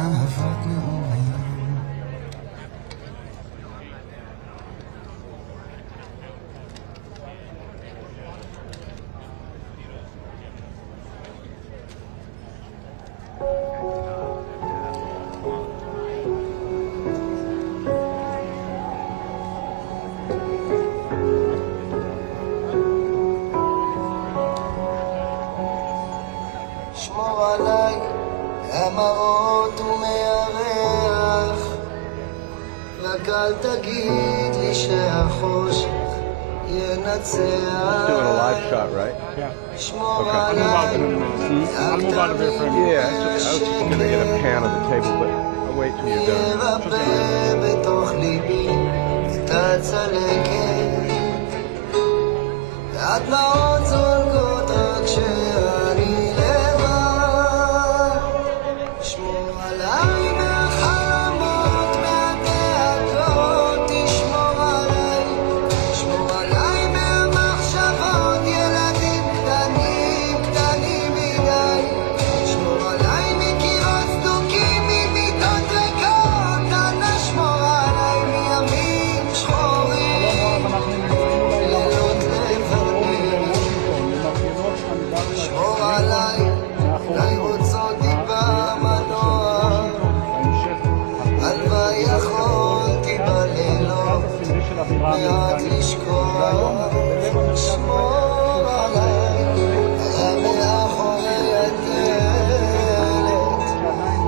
אהבת נעורים. שמור עליי מהמראות ומהריח, רק אל תגיד לי שהחושך ינצח. Doing a live shot, right? שמור Okay. עליי, I'll move out of here for a minute. Yeah, I was just gonna get a pan of the table, but I'll wait till you're done. ירפא בתוך ליבי את הצלקת, הדמעות זולגות רק כשאני לבד. שמור עליי מהחלומות מהדאגות, תשמור עליי, שמור עליי מהמחשבות, ילדים קטנים, קטנים מדי. שמור עליי מקירות סדוקים, ממיטות ריקות, אנא שמור עליי מימים שחורים, לילות לבנים. שמור עליי, אולי רוצות טיפה מנוע, הלוואי יכולתי בלילות מעט לשכוח. שמור עליי, הרע מאחורי הדלת,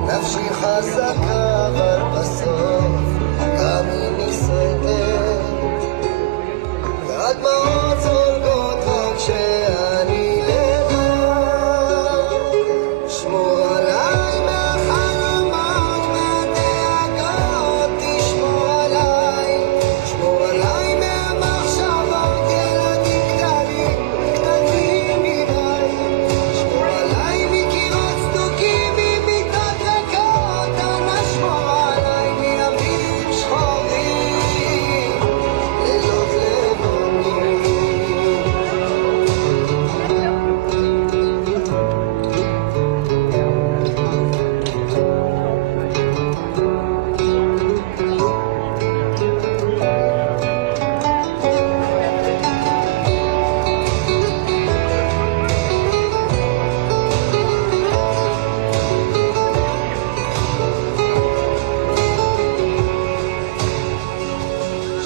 נפשי חזקה אבל בסוף גם היא נסרטת, והדמעות זולגות רק כשאני לבד. שמור עליי מהחלומות מהדאגות, תשמור עליי, שמור עליי מהמחשבות, ילדים קטנים, קטנים מדי. שמור עליי מקירות סדוקים, ממיטות ריקות, אנא שמור עליי מימים שחורים, לילות לבנים.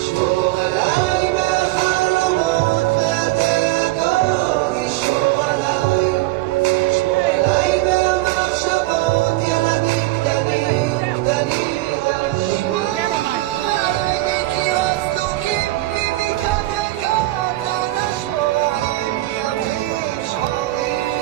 שמור עליי מהחלומות מהדאגות, תשמור עליי, שמור עליי מהמחשבות, ילדים קטנים, קטנים מדי. שמור עליי מקירות סדוקים, ממיטות ריקות, אנא שמור עליי מימים שחורים.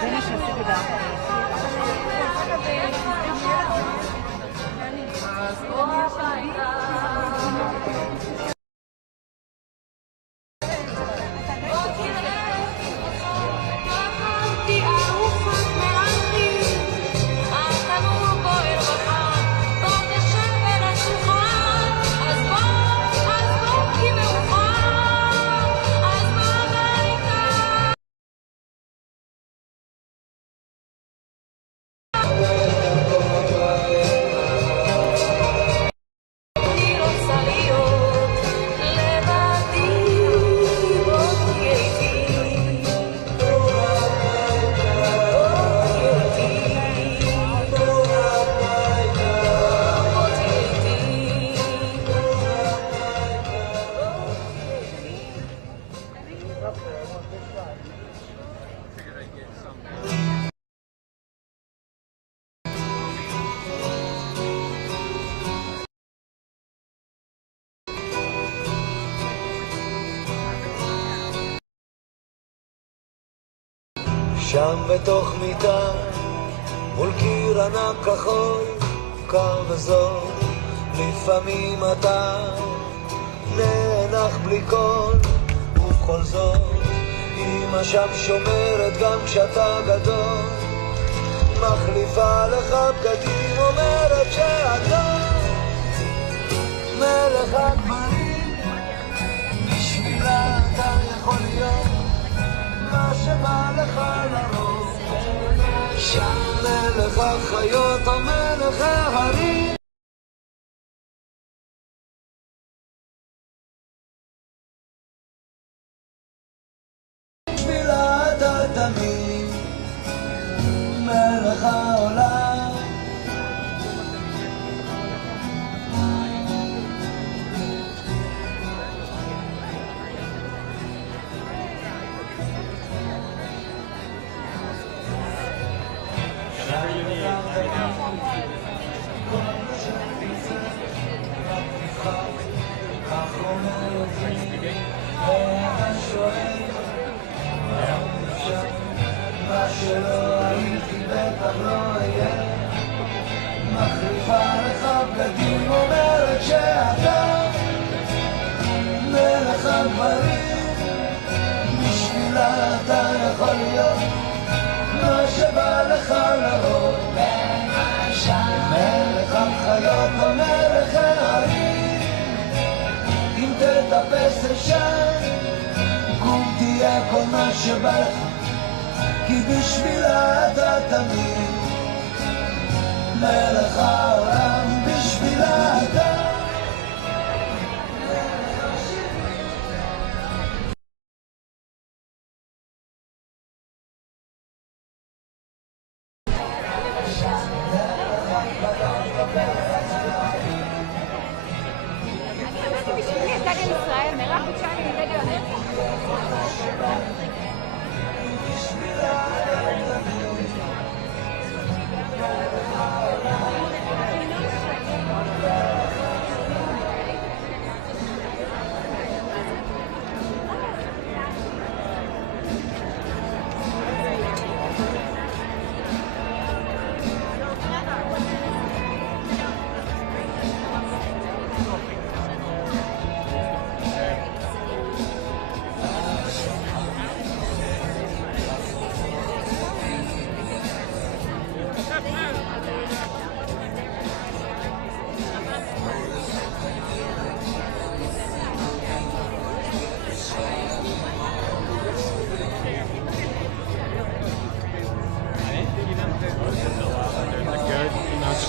זה מה שעשיתי באחר. שם בתוך מיטה, מול קיר ענק כחול, קר וזול, לפעמים אתה נאנח בלי קול, ובכל זאת אמא שם שומרת גם כשאתה גדול, מחליפה לך בגדים, אומרת שאתה מלך הגמלים, בשבילה אתה יכול להיות מה שבא לך לרוב, שם מלך החיות או מלך ההרים. בשבילה אתה תמיד מלך העולם. מה שלא הייתי בטח לא יהיה, מחליפה לך בגדים, אומרת שאתה מלך הגברים, בשבילה אתה יכול להיות מה שבא לך לרוב, מלך החיות או מלך הערים, אם תטפס לשם קום תהיה כל מה שבא לך, כי בשבילה אתה תמיד מלך העולם, בשבילה אתה דגל ישראל, מירב ביקשה לי דגל אמריקה.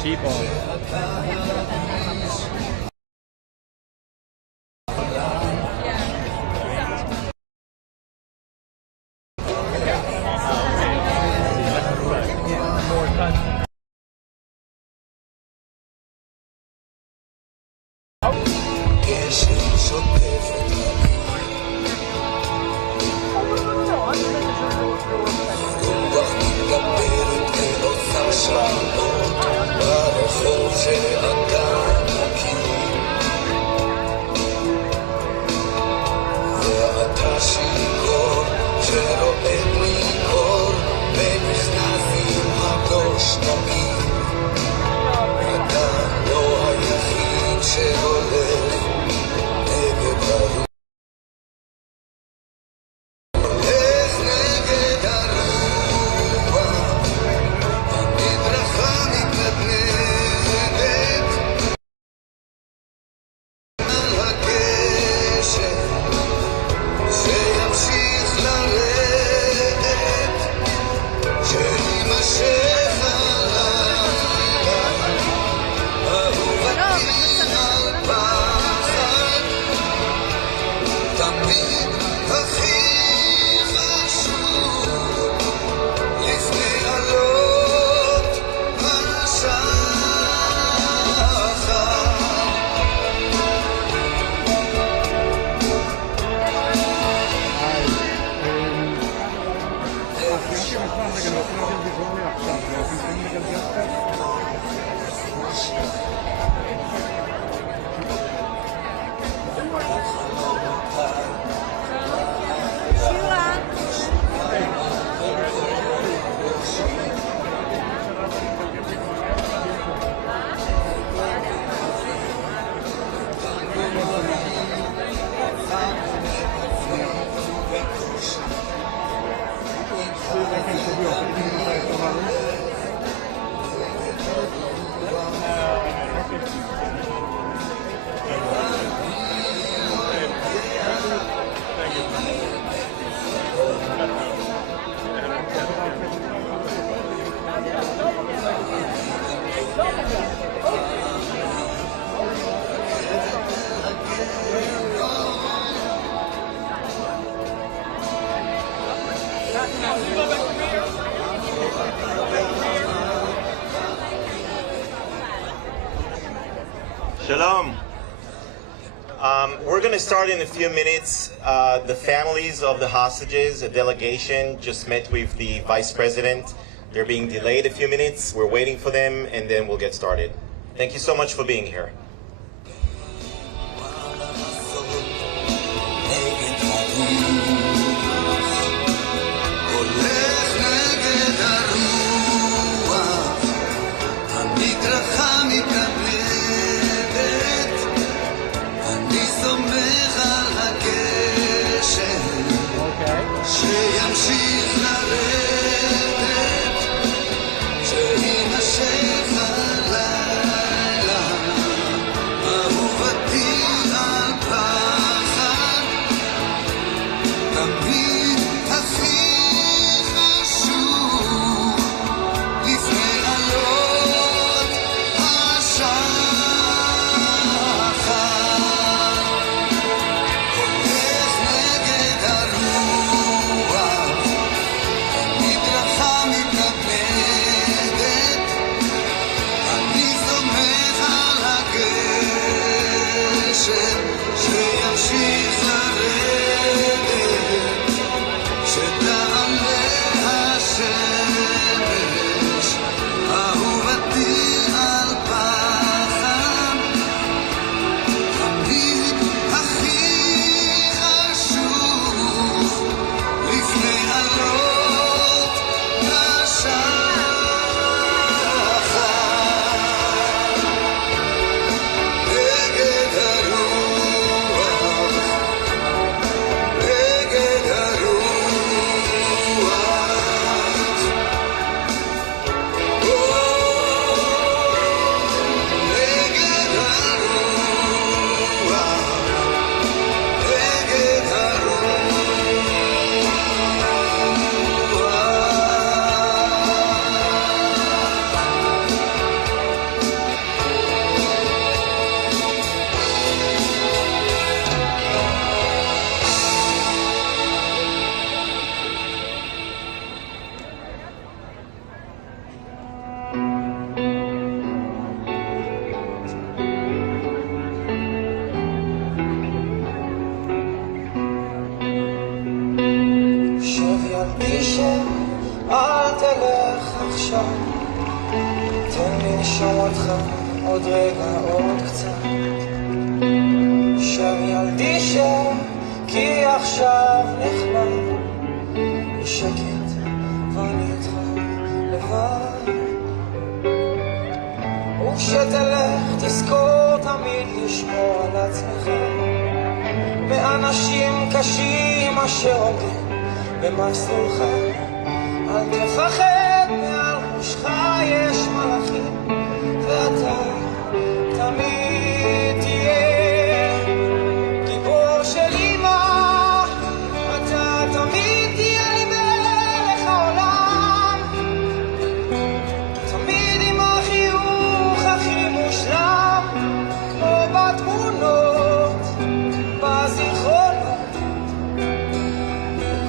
People. ברחוב שעקה Shalom. We're going to start in a few minutes. The families of the hostages, a delegation, just met with the vice president. They're being delayed a few minutes. We're waiting for them, and then we'll get started. Thank you so much for being here. שתלך תזכור תמיד לשמור על עצמך מאנשים קשים אשר עומדים במסלולך אל תפחד מעל ראשך יש מלאכים ואתה תמיד תהיה גיבור של אמא אתה תמיד תהיה לי מלך העולם תמיד עם החיוך הכי מושלם כמו בתמונות בזיכרונות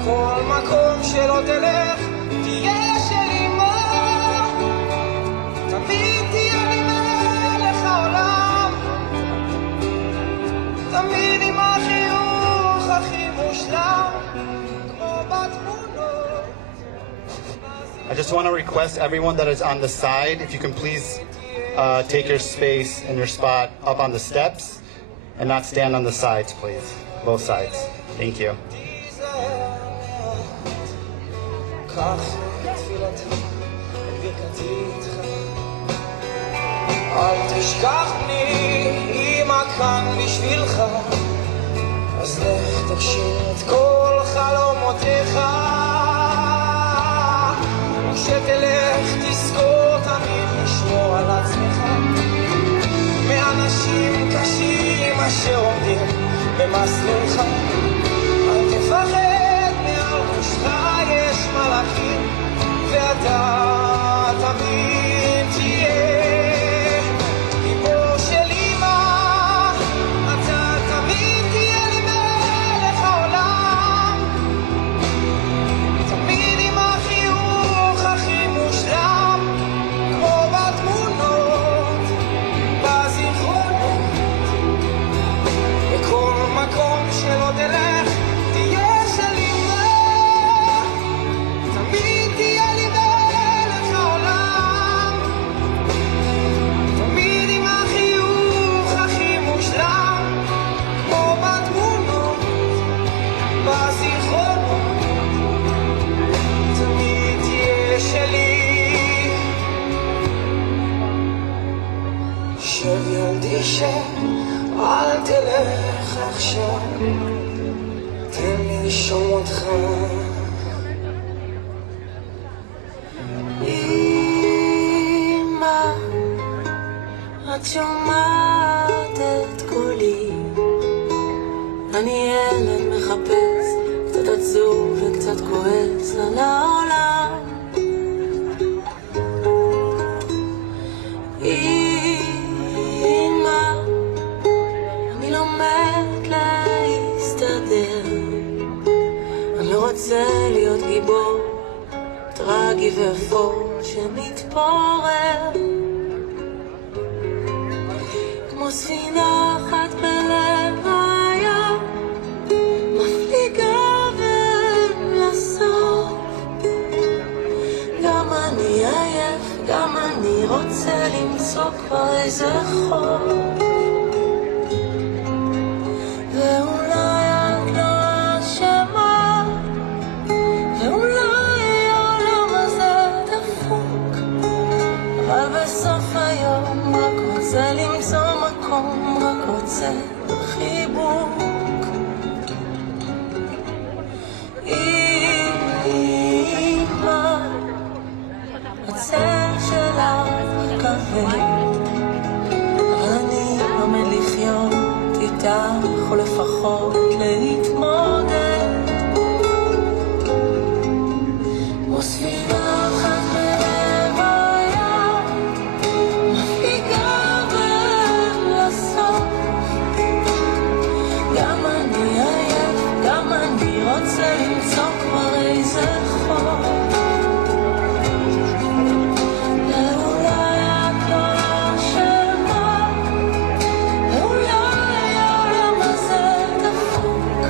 בכל מקום שלא תלך תהיה של אמא תמיד תהיה לי מלך העולם תמיד עם החיוך הכי מושלם כמו בתמונות I just want to request everyone that is on the side, if you can please take your space and your spot up on the steps and not stand on the sides, please. Both sides. Thank you. קח את תפילתי, את ברכתי איתך אל תשכח בני, אמא כאן בשבילך אז לך תגשים את כל חלומותיך וכשתלך תזכור תמיד לשמור על עצמך מאנשים קשים אשר עומדים במסלולך אל תפחד מעל ראשך יש מלאכים ואתה תמיד תהיה גיבור של אמא אתה תמיד תהיה לי מלך העולם תמיד עם החיוך הכי מושלם כמו בתמונות בזיכרונות שב ילדי שב, אל תלך עכשיו, תן לי לשום אותך. אמא, את שומעת את קולי, אני ילד מחפש, קצת עצוב וקצת כועס על העולם. אמא, אני לומד להסתדר, אני רוצה להיות גיבור, טרגי ואפור שמתפורר, כמו ספינה אחת בלב הים, מפליגה ואין לסוף. גם אני עייף, גם אני רוצה למצוא כבר איזה חור, ואולי את לא אשמה, ואולי העולם הזה דפוק, אבל בסוף היום רק רוצה למצוא מקום, רק רוצה חיבוק. אמא, הצל שלך כבד, אבל אני עומד לחיות איתך, או לפחות להתמודד, כמו ספינה אחת בלב הים, מפליגה ואין לסוף. גם אני עייף, גם אני רוצה למצוא כבר איזה חור, ואולי את לא אשמה, ואולי העולם הזה דפוק,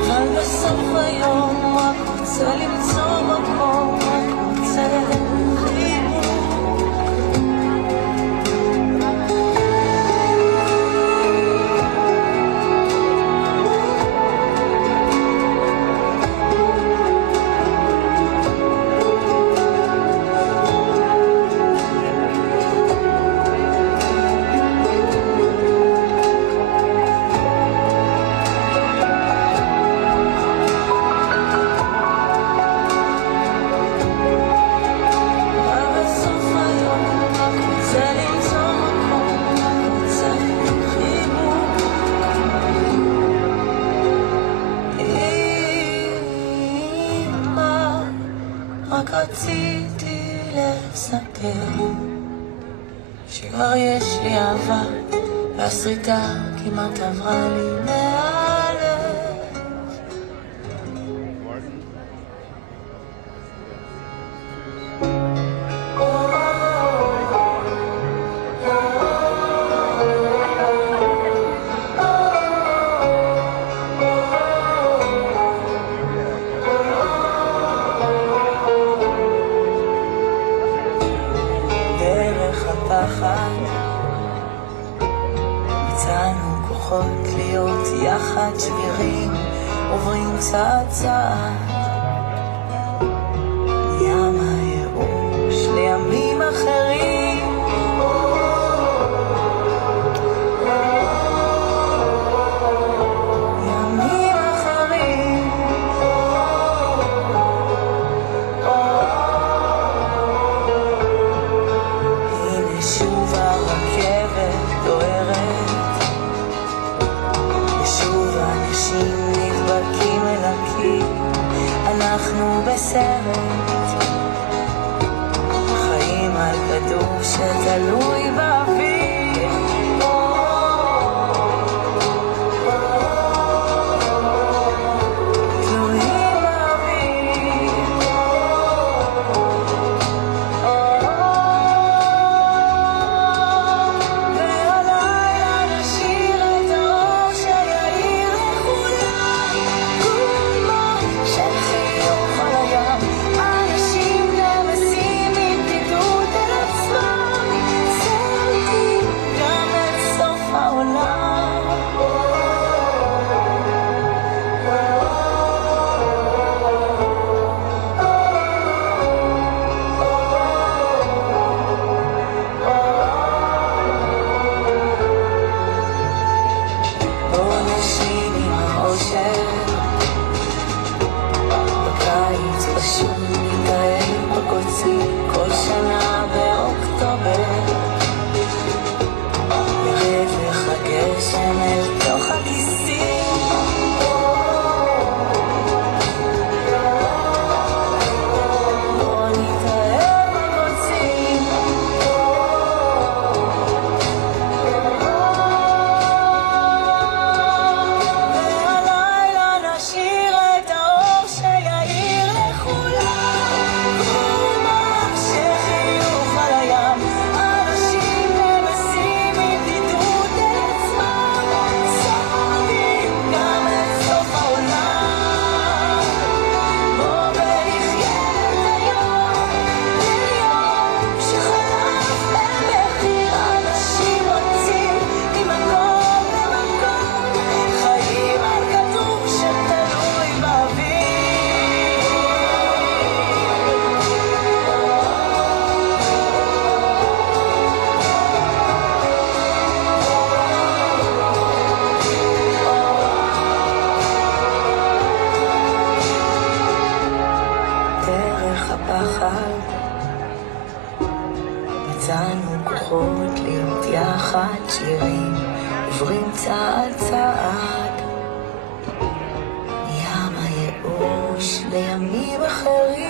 אבל בסוף היום רק רוצה למצוא מקום, רק רוצה חיבוק. אבל בסוף היום רק רוצה למצוא מקום, רק רוצה חיבוק. אמא, רק רציתי לספר שכבר יש לי אהבה, והסריטה כמעט עברה לי מהלב. דרך הפחד מצאנו כוחות להיות יחד שבירים, עוברים צעד צעד מים הייאוש לימים אחרים. ימים אחרים. הנה שוב הרכבת דוהרת, ושוב אנשים נדבקים אל הקיר, אנחנו בסרט, חיים על כדור שתלוי באוויר. תלויים באוויר. והלילה נשאיר את האור שיאיר לכולם, גומה של חיוך על הים, אנשים נמסים עם בדידות אל עצמם, סרט שמחות להיות יחד שירים עוברים צעד צעד ים הייאוש לימים אחרים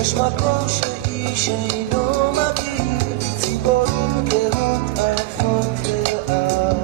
יש מקום שאיש אינו מכיר, ציפורים גאות עפות לאט.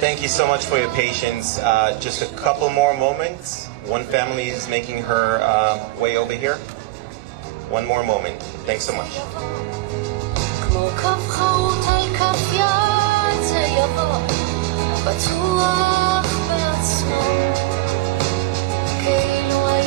Thank you so much for your patience. Just a couple more moments. One family is making her way over here. One more moment. Thanks so much. כמו כף חרוט על כף יד זה יבוא בטוח בעצמו כאילו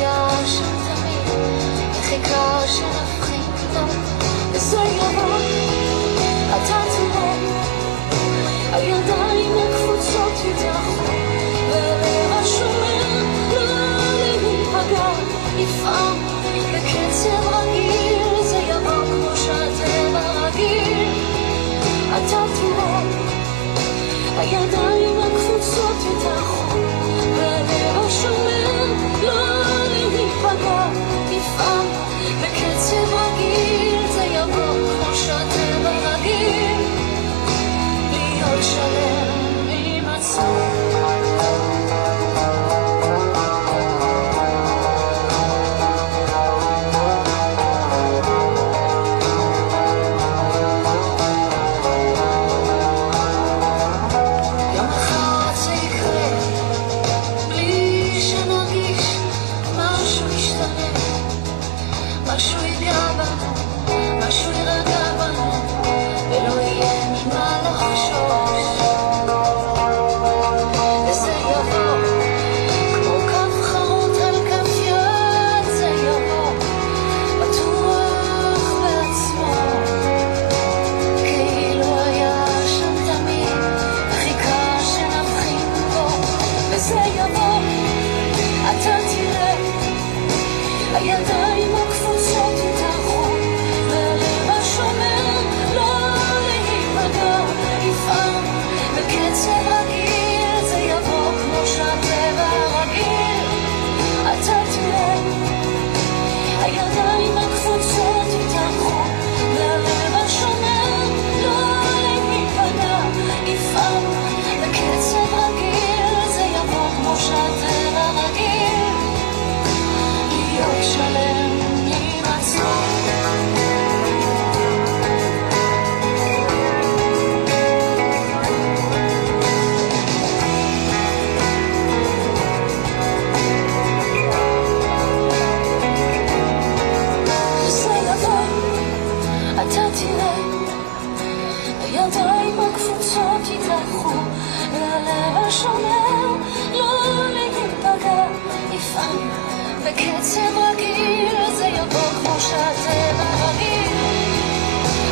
משהו ייגע בנו, משהו יירגע בנו, ולא יהיה ממה לחשוש. וזה יבוא כמו כף חרוט על כף יד, זה יבוא בטוח בעצמו, כאילו היה שם תמיד וחיכה שנבחין בו. וזה יבוא, אתה תראה, הידיים הקפוצות יתאחו, והלב השומר לא להיפגע, יפעם בקצב רגיל, זה יבוא כמו שהטבע רגיל. אתה תראה, הידיים הקפוצות יתאחו, והלב השומר לא להיפגע, יפעם בקצב רגיל, זה יבוא כמו שהטבע רגיל. להיות שלם עם עצמו. וזה יבוא, אתה תראה, הידיים הקפוצות יתלכו, והלב השומר לא להיפגע, יפעם בקצב רגיל, זה יבוא כמו שהטבע רגיל.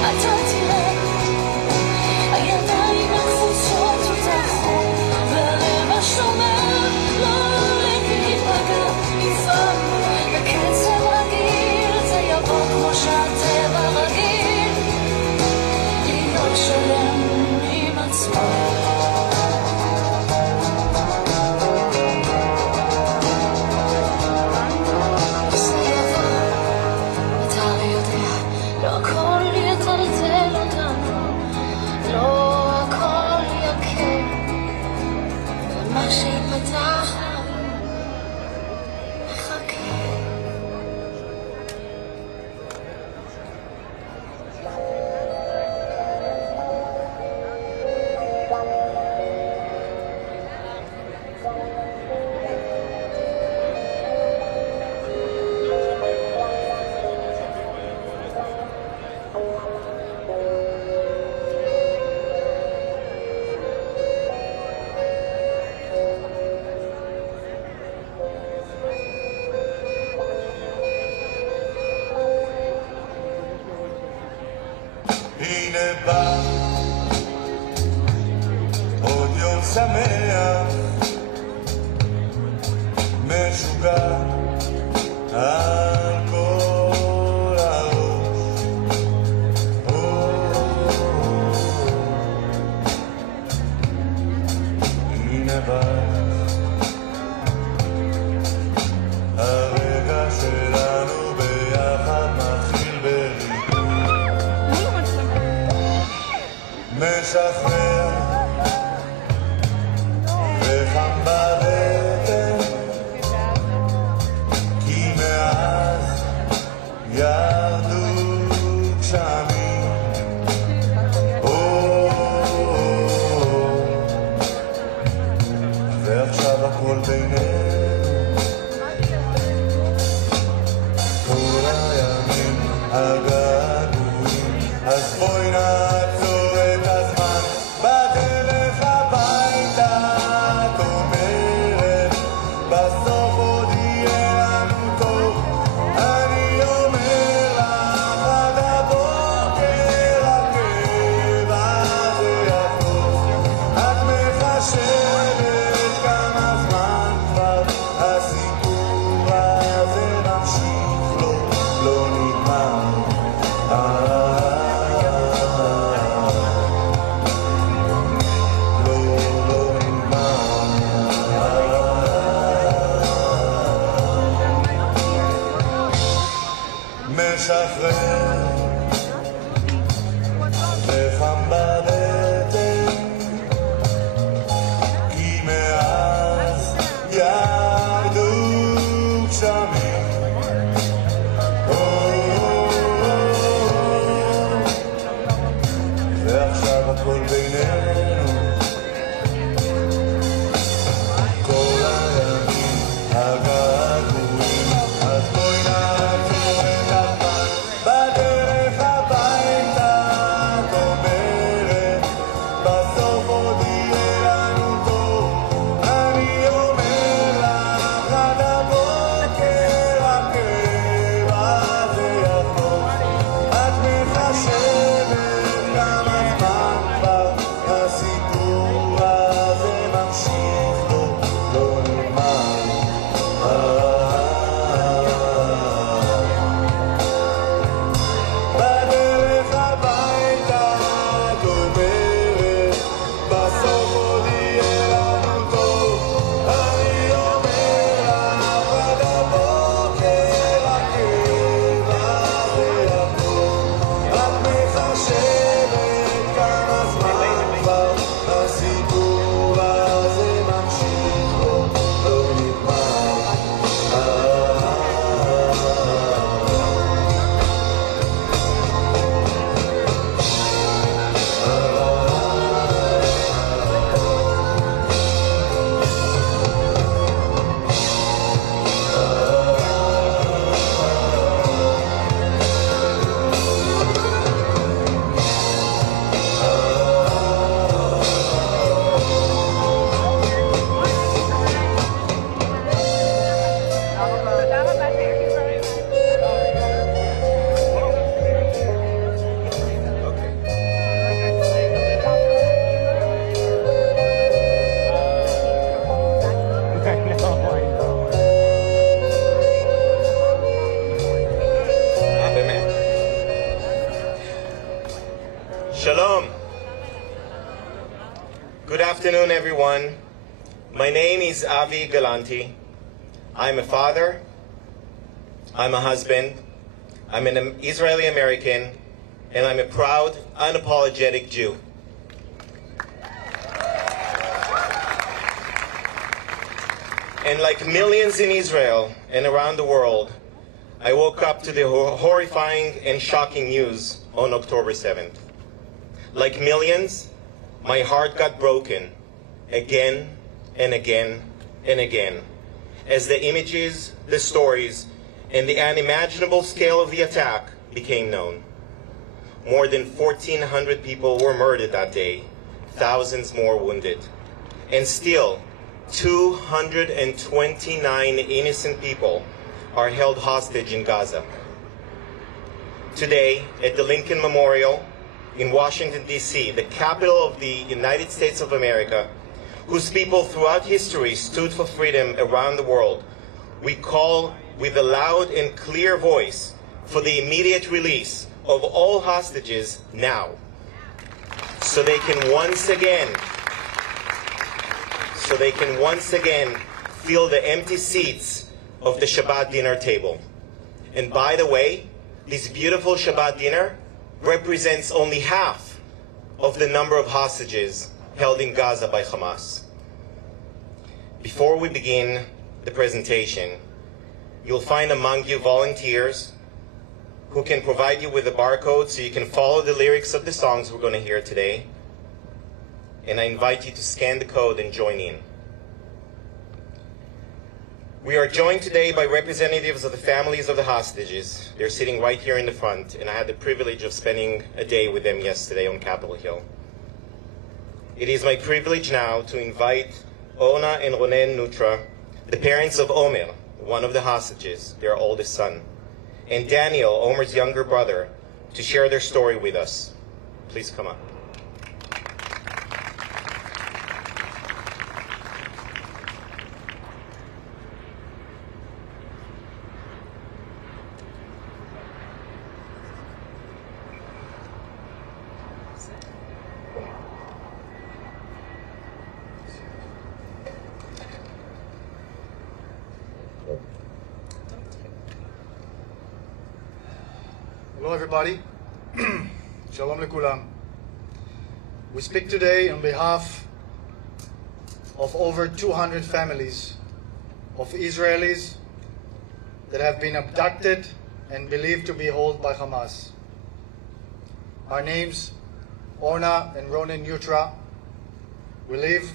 אתה תראה, הידיים הקפוצות יתאחו, והלב השומר לא להיפגע, יפעם בקצב רגיל, זה יבוא כמו שהטבע רגיל. להיות שלם עם עצמו. הנה בא עוד יום שמח, משוגע על כל הראש. הנה בא הרגע שלנו ביחד מתחיל בריבוי, משחרר וחם בבטן, כי מאז ירדו גשמים. ועכשיו הכל בינינו, כל הימים הגעגועים, אז בואי נעצור את הזמן בדרך הביתה. את אומרת בסוף עוד יהיה לנו טוב, אני אומר לך עד הבוקר הקבע זה יחוף. את מחשבת כמה זמן כבר הסיפור הזה ממשיך, לא נגמר. משחרר וחם בבטן, כי מאז ירדו גשמים. ועכשיו הכל בינינו, כל הימים הגעגועים, אז בואי נעצור את everyone. My name is Avi Galanti. I'm a father, I'm a husband, I'm an Israeli American, and I'm a proud, unapologetic Jew. And like millions in Israel and around the world, I woke up to the horrifying and shocking news on October 7th. Like millions, my heart got broken again and again and again as the images, the stories, and the unimaginable scale of the attack became known. More than 1,400 people were murdered that day, thousands more wounded. And still, 229 innocent people are held hostage in Gaza. Today, at the Lincoln Memorial in Washington, D.C., the capital of the United States of America, whose people throughout history stood for freedom around the world, we call with a loud and clear voice for the immediate release of all hostages now, so they can once again fill the empty seats of the Shabbat dinner table. And by the way, this beautiful Shabbat dinner represents only half of the number of hostages held in Gaza by Hamas. Before we begin the presentation, you'll find among you volunteers who can provide you with a barcode so you can follow the lyrics of the songs we're going to hear today. And I invite you to scan the code and join in. We are joined today by representatives of the families of the hostages. They're sitting right here in the front, and I had the privilege of spending a day with them yesterday on Capitol Hill. It is my privilege now to invite Orna and Ronen Nutra, the parents of Omer, one of the hostages, their oldest son, and Daniel, Omer's younger brother, to share their story with us. Please come up. Hello everybody. Shalom lekulam. We speak today on behalf of over 200 families of Israelis that have been abducted and believed to be held by Hamas. Our names, Orna and Ronen Nutra. We live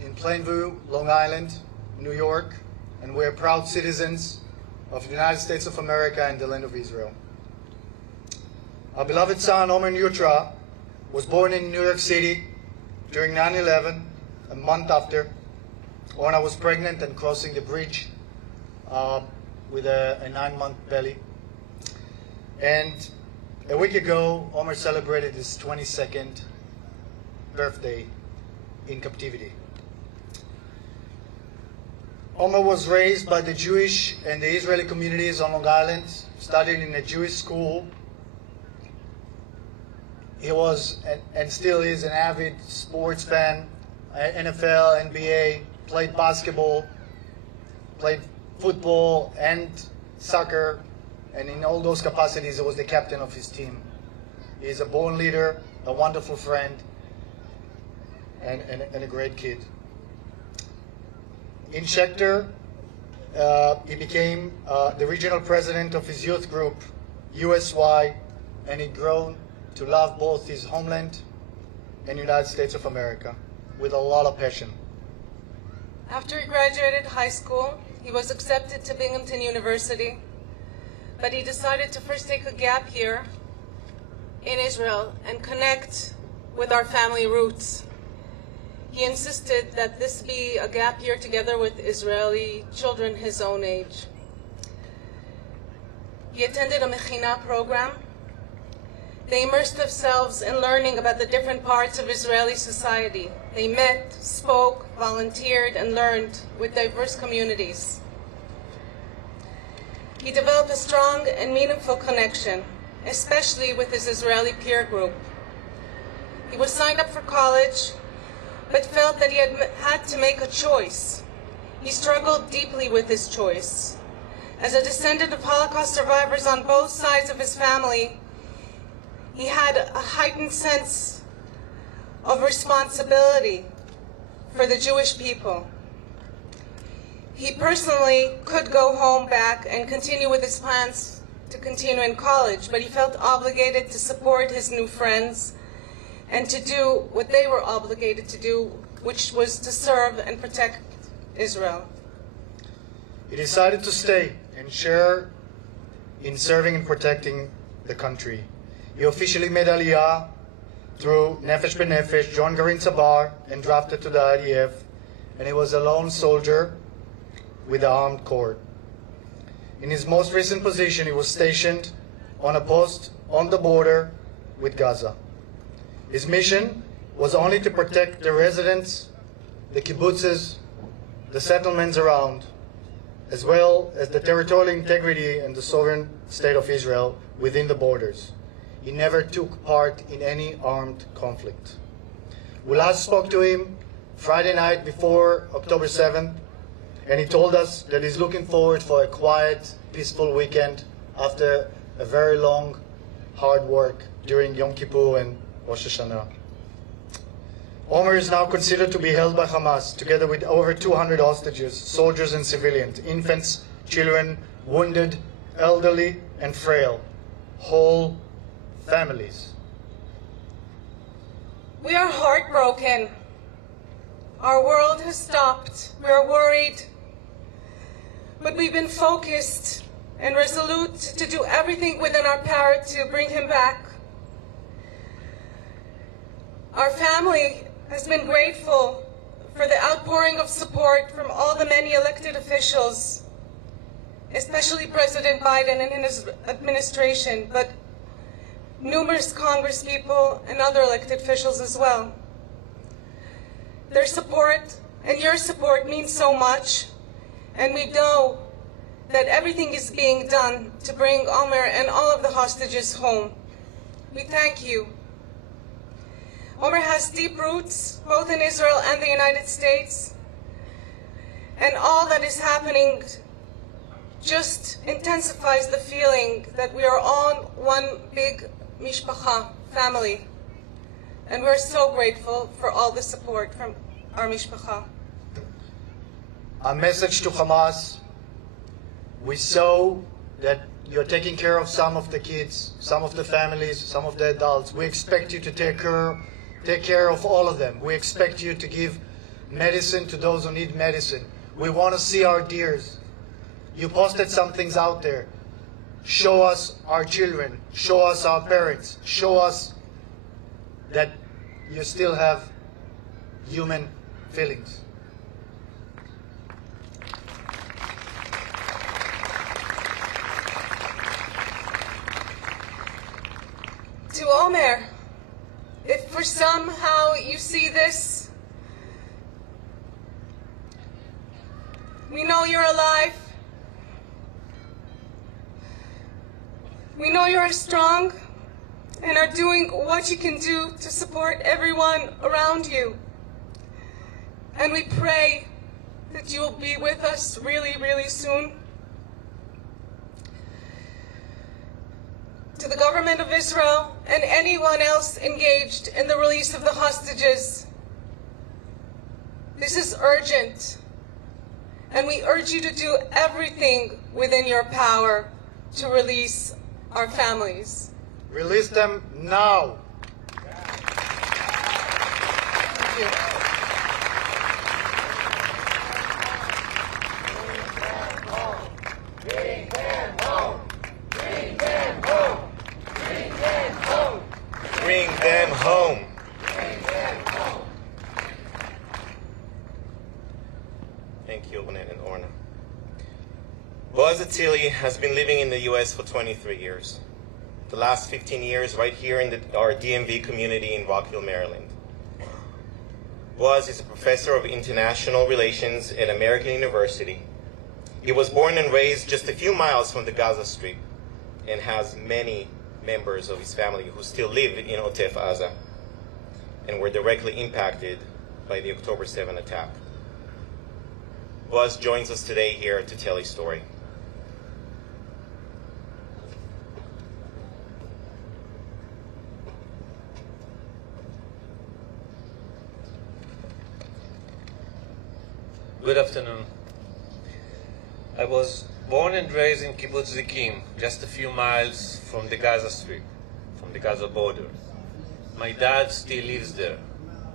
in Plainview, Long Island, New York, and we are proud citizens of the United States of America and the land of Israel. Our beloved son, Omer Nutra, was born in New York City during 9/11, a month after. Orna was pregnant and crossing the bridge with a 9-month belly. And a week ago, Omer celebrated his 22nd birthday in captivity. Omer was raised by the Jewish and the Israeli communities on Long Island, studied in a Jewish school. He was and still is an avid sports fan, NFL, NBA, played basketball, played football and soccer, and in all those capacities he was the captain of his team. He is a born leader, a wonderful friend, and a great kid. In Schechter, he became the regional president of his youth group, USY, and he grown to love both his homeland and United States of America with a lot of passion. After he graduated high school, he was accepted to Binghamton University, but he decided to first take a gap year in Israel and connect with our family roots. He insisted that this be a gap year together with Israeli children his own age. He attended a Mechina program. They immersed themselves in learning about the different parts of Israeli society. They met, spoke, volunteered, and learned with diverse communities. He developed a strong and meaningful connection, especially with his Israeli peer group. He was signed up for college, but felt that he had to make a choice. He struggled deeply with this choice. As a descendant of Holocaust survivors on both sides of his family, he had a heightened sense of responsibility for the Jewish people. He personally could go home back and continue with his plans to continue in college, but he felt obligated to support his new friends and to do what they were obligated to do, which was to serve and protect Israel. He decided to stay and share in serving and protecting the country. He officially made Aliyah through Nefesh B'Nefesh, John Garin Tzabar, and drafted to the IDF, and he was a lone soldier with the armed corps. In his most recent position, he was stationed on a post on the border with Gaza. His mission was only to protect the residents, the kibbutzes, the settlements around, as well as the territorial integrity and the sovereign state of Israel within the borders. He never took part in any armed conflict. We last spoke to him Friday night before October 7th, and he told us that he's looking forward for a quiet, peaceful weekend after a very long, hard work during Yom Kippur and Rosh Hashanah. Omer is now considered to be held by Hamas, together with over 200 hostages, soldiers and civilians, infants, children, wounded, elderly, and frail, whole families. We are heartbroken. Our world has stopped. We are worried. But we've been focused and resolute to do everything within our power to bring him back. Our family has been grateful for the outpouring of support from all the many elected officials, especially President Biden and his administration, but numerous congresspeople and other elected officials as well. Their support and your support means so much, and we know that everything is being done to bring Omer and all of the hostages home. We thank you. Omer has deep roots, both in Israel and the United States, and all that is happening just intensifies the feeling that we are all one big mishpacha, family. And we're so grateful for all the support from our mishpacha. A message to Hamas: we saw that you're taking care of some of the kids, some of the families, some of the adults. We expect you to take care of all of them. We expect you to give medicine to those who need medicine. We want to see our dears. You posted some things out there. Show us our children. Show us our parents. Show us that you still have human feelings. To Omer, if for somehow you see this, we know you're alive. We know you're strong and are doing what you can do to support everyone around you. And we pray that you will be with us really, really soon. To the government of Israel and anyone else engaged in the release of the hostages, this is urgent, and we urge you to do everything within your power to release our families. Release them now. Thank you. Bring them home. Thank you, Onet and Orna. Boaz Atzili has been living in the U.S. for 23 years. The last 15 years right here in our DMV community in Rockville, Maryland. Boaz is a professor of international relations at American University. He was born and raised just a few miles from the Gaza Strip and has many members of his family who still live in Otef Aza and were directly impacted by the October 7 attack. Boaz joins us today here to tell his story. Good afternoon. I was born and raised in Kibbutz Zikim, just a few miles from the Gaza Strip, from the Gaza border. My dad still lives there.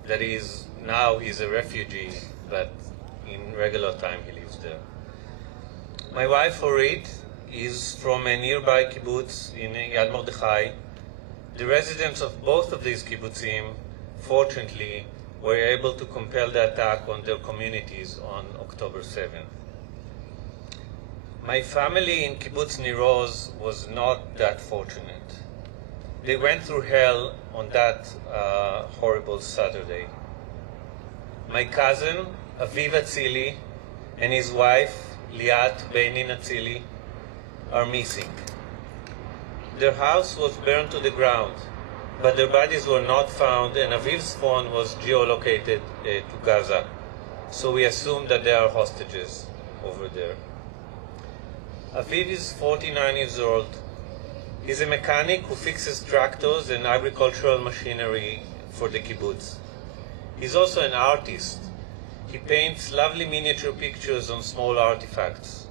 That is, now he's a refugee, but in regular time he lives there. My wife, Horit, is from a nearby kibbutz in Yad Mordechai. The residents of both of these kibbutzim, fortunately, were able to compel the attack on their communities on October 7th. My family in Kibbutz Nir Oz was not that fortunate. They went through hell on that horrible Saturday. My cousin, Aviv Atzili, and his wife, Liat Beinin Atzili, are missing. Their house was burned to the ground, but their bodies were not found, and Aviv's phone was geolocated to Gaza. So we assume that they are hostages over there. Aviv is 49 years old. He's a mechanic who fixes tractors and agricultural machinery for the kibbutz. He's also an artist. He paints lovely miniature pictures on small artifacts.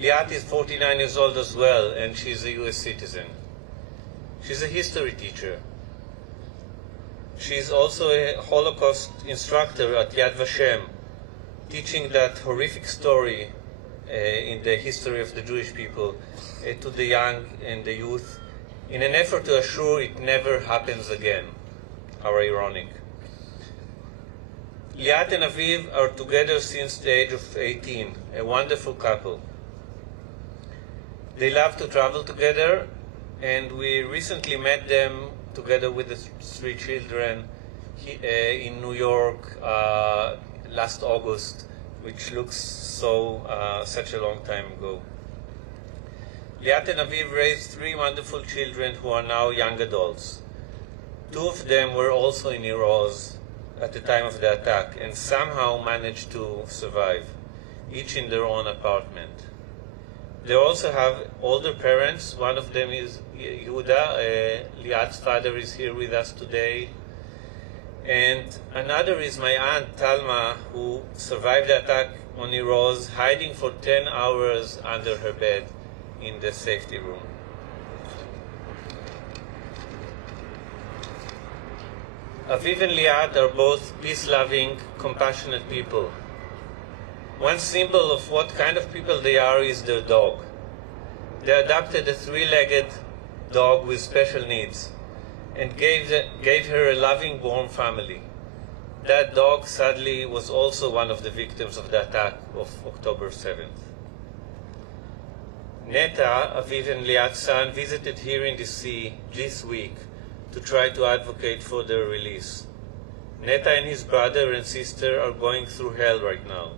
Liat is 49 years old as well, and she's a US citizen. She's a history teacher. She's also a Holocaust instructor at Yad Vashem, teaching that horrific story in the history of the Jewish people to the young and the youth in an effort to assure it never happens again. How ironic. Liat and Aviv are together since the age of 18, a wonderful couple. They love to travel together, and we recently met them together with the 3 children in New York last August, which looks such a long time ago. Liat and Aviv raised 3 wonderful children who are now young adults. 2 of them were also in Nir Oz at the time of the attack and somehow managed to survive, each in their own apartment. They also have older parents. One of them is Yehuda. Liat's father is here with us today. And another is my aunt, Talma, who survived the attack on Nir Oz, hiding for 10 hours under her bed in the safety room. Aviv and Liat are both peace-loving, compassionate people. One symbol of what kind of people they are is their dog. They adopted a 3-legged dog with special needs and gave her a loving, warm family. That dog, sadly, was also one of the victims of the attack of October 7th. Neta, Aviv and Liat's son, visited here in DC this week to try to advocate for their release. Neta and his brother and sister are going through hell right now,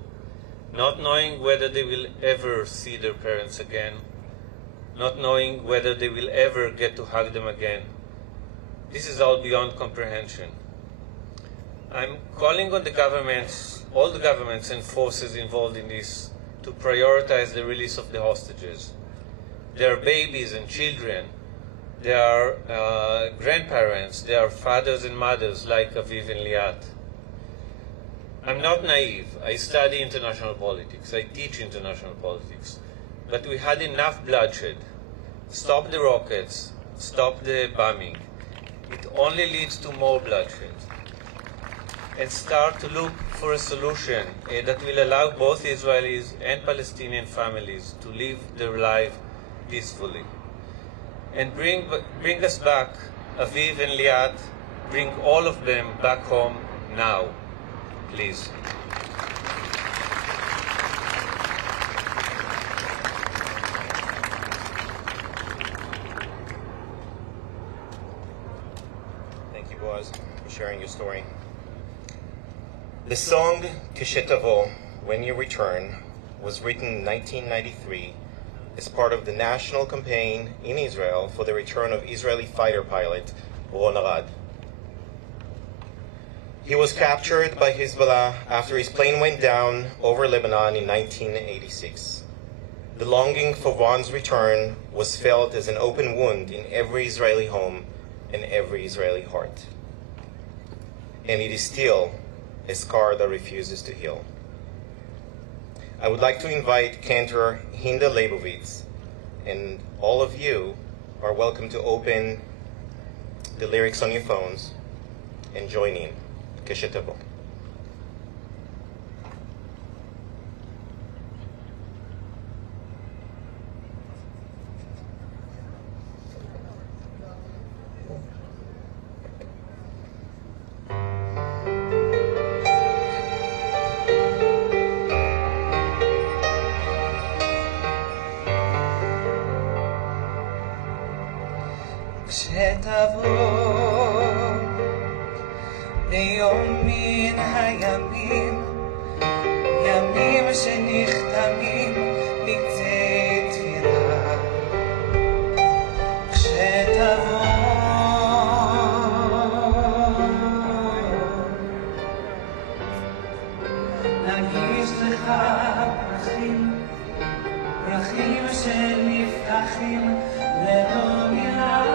not knowing whether they will ever see their parents again, not knowing whether they will ever get to hug them again. This is all beyond comprehension. I'm calling on the governments, all the governments and forces involved in this, to prioritize the release of the hostages. There are babies and children. There are grandparents. There are fathers and mothers like Aviv and Liat. I'm not naive. I study international politics. I teach international politics. But we had enough bloodshed. Stop the rockets. Stop the bombing. It only leads to more bloodshed. And start to look for a solution that will allow both Israelis and Palestinian families to live their life peacefully. And bring us back, Aviv and Liat, bring all of them back home now, please. Thank you, Boaz, for sharing your story. The song Kishetavo, When You Return, was written in 1993 as part of the national campaign in Israel for the return of Israeli fighter pilot Ron Arad. He was captured by Hezbollah after his plane went down over Lebanon in 1986. The longing for Vaughn's return was felt as an open wound in every Israeli home and every Israeli heart. And it is still a scar that refuses to heal. I would like to invite cantor Hinda Leibovitz, and all of you are welcome to open the lyrics on your phones and join in. כשתבוא. כשתבוא ליום מן הימים, ימים שנחתמים בקצה תפילה. כשתבוא נגיש לך פרחים, פרחים שנפתחים ללא מילה.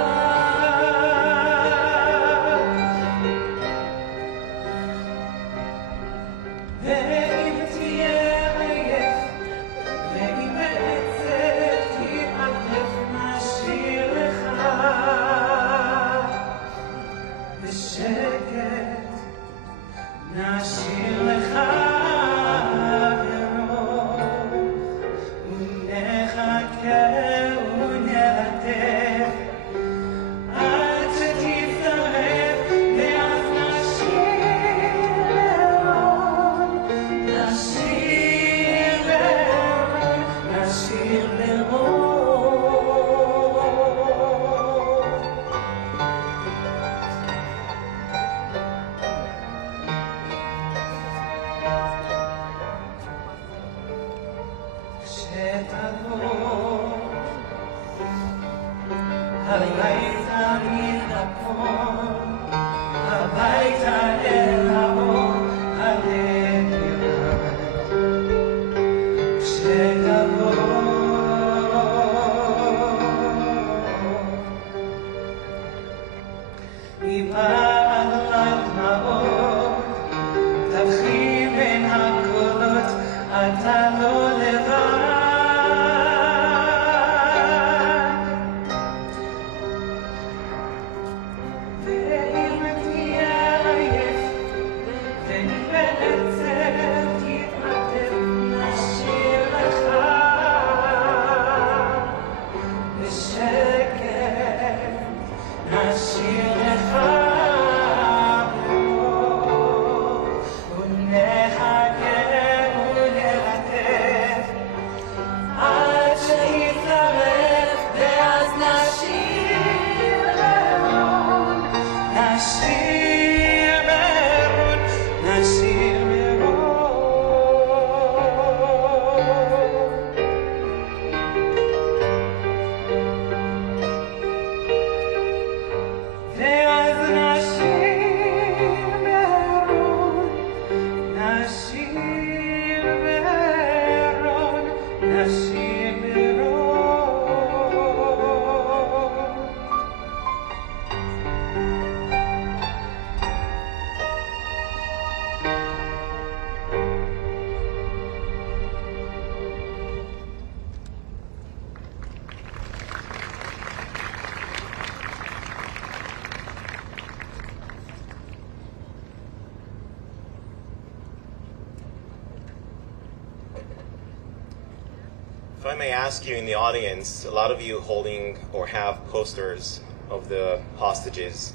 If I may ask you in the audience, a lot of you holding or have posters of the hostages,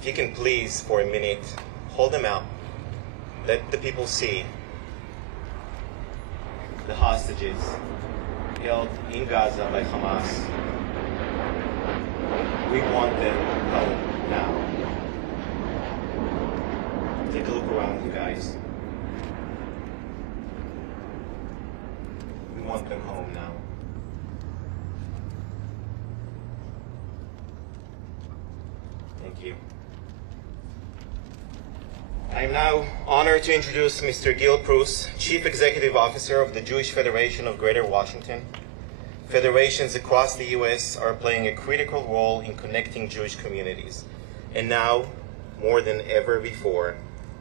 if you can please, for a minute, hold them out. Let the people see the hostages held in Gaza by Hamas. We want them home now. Take a look around, you guys. We want them home now. Thank you. I'm now honored to introduce Mr. Gil Prus, Chief Executive Officer of the Jewish Federation of Greater Washington. Federations across the U.S. are playing a critical role in connecting Jewish communities, and now, more than ever before,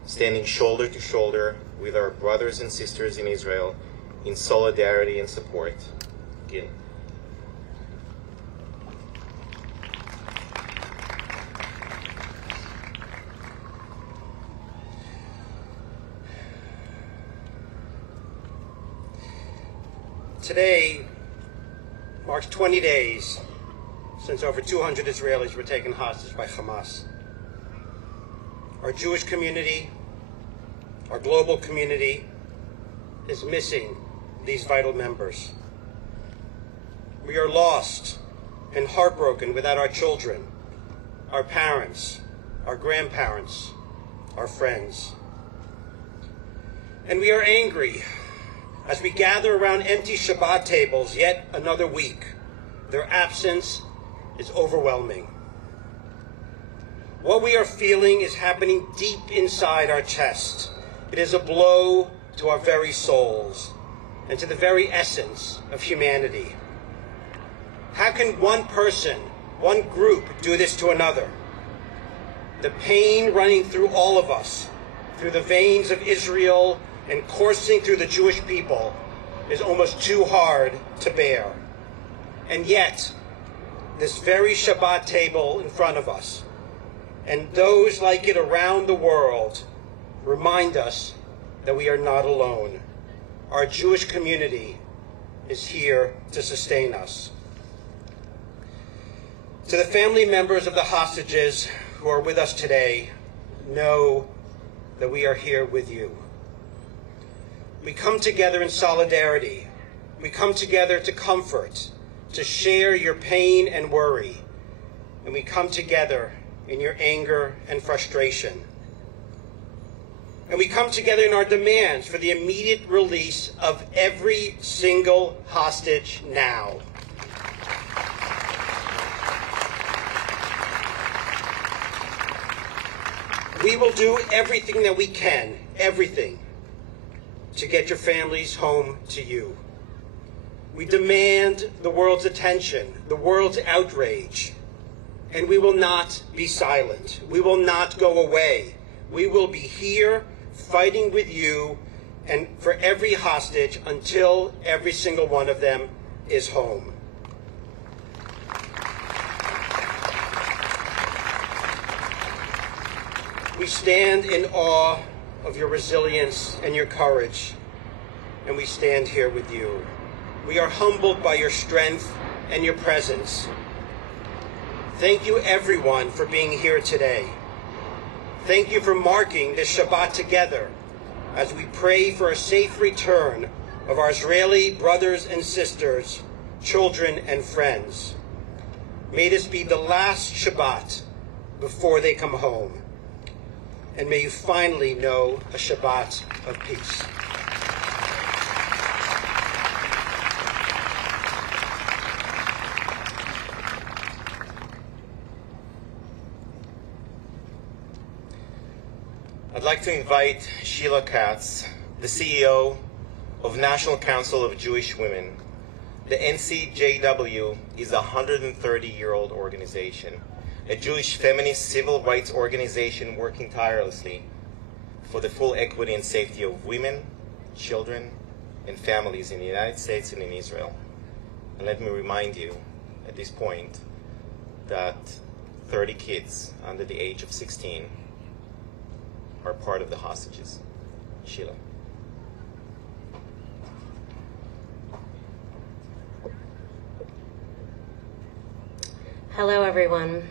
standing shoulder to shoulder with our brothers and sisters in Israel in solidarity and support. Gil. Today marks 20 days since over 200 Israelis were taken hostage by Hamas. Our Jewish community, our global community, is missing these vital members. We are lost and heartbroken without our children, our parents, our grandparents, our friends. And we are angry as we gather around empty Shabbat tables yet another week. Their absence is overwhelming. What we are feeling is happening deep inside our chest. It is a blow to our very souls and to the very essence of humanity. How can one person, one group, do this to another? The pain running through all of us, through the veins of Israel and coursing through the Jewish people, is almost too hard to bear. And yet, this very Shabbat table in front of us, and those like it around the world, remind us that we are not alone. Our Jewish community is here to sustain us. To the family members of the hostages who are with us today, know that we are here with you. We come together in solidarity. We come together to comfort, to share your pain and worry. And we come together in your anger and frustration. And we come together in our demands for the immediate release of every single hostage now. We will do everything that we can, everything, to get your families home to you. We demand the world's attention, the world's outrage, and we will not be silent. We will not go away. We will be here fighting with you and for every hostage until every single one of them is home. We stand in awe of your resilience and your courage, and we stand here with you. We are humbled by your strength and your presence. Thank you, everyone, for being here today. Thank you for marking this Shabbat together as we pray for a safe return of our Israeli brothers and sisters, children and friends. May this be the last Shabbat before they come home. And may you finally know a Shabbat of peace. I'd like to invite Sheila Katz, the CEO of National Council of Jewish Women. The NCJW is a 130-year-old organization, a Jewish feminist civil rights organization working tirelessly for the full equity and safety of women, children, and families in the United States and in Israel. And let me remind you at this point that 30 kids under the age of 16 are part of the hostages. Sheila. Hello, everyone.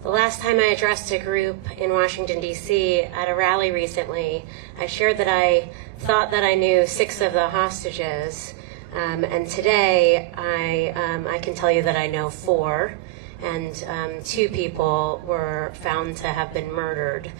The last time I addressed a group in Washington, D.C. at a rally recently, I shared that I thought that I knew 6 of the hostages, and today I can tell you that I know 4, and 2 people were found to have been murdered.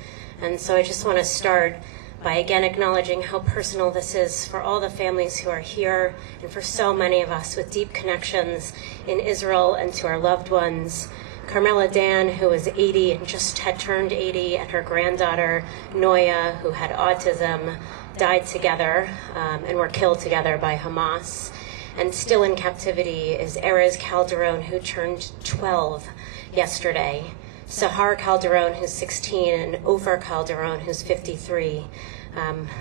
And so I just want to start by again acknowledging how personal this is for all the families who are here and for so many of us with deep connections in Israel and to our loved ones Carmela Dan, who was 80 and just had turned 80, and her granddaughter, Noya, who had autism, died together and were killed together by Hamas. And still in captivity is Erez Calderon, who turned 12 yesterday, Sahar Calderon, who's 16, and Ofer Calderon, who's 53.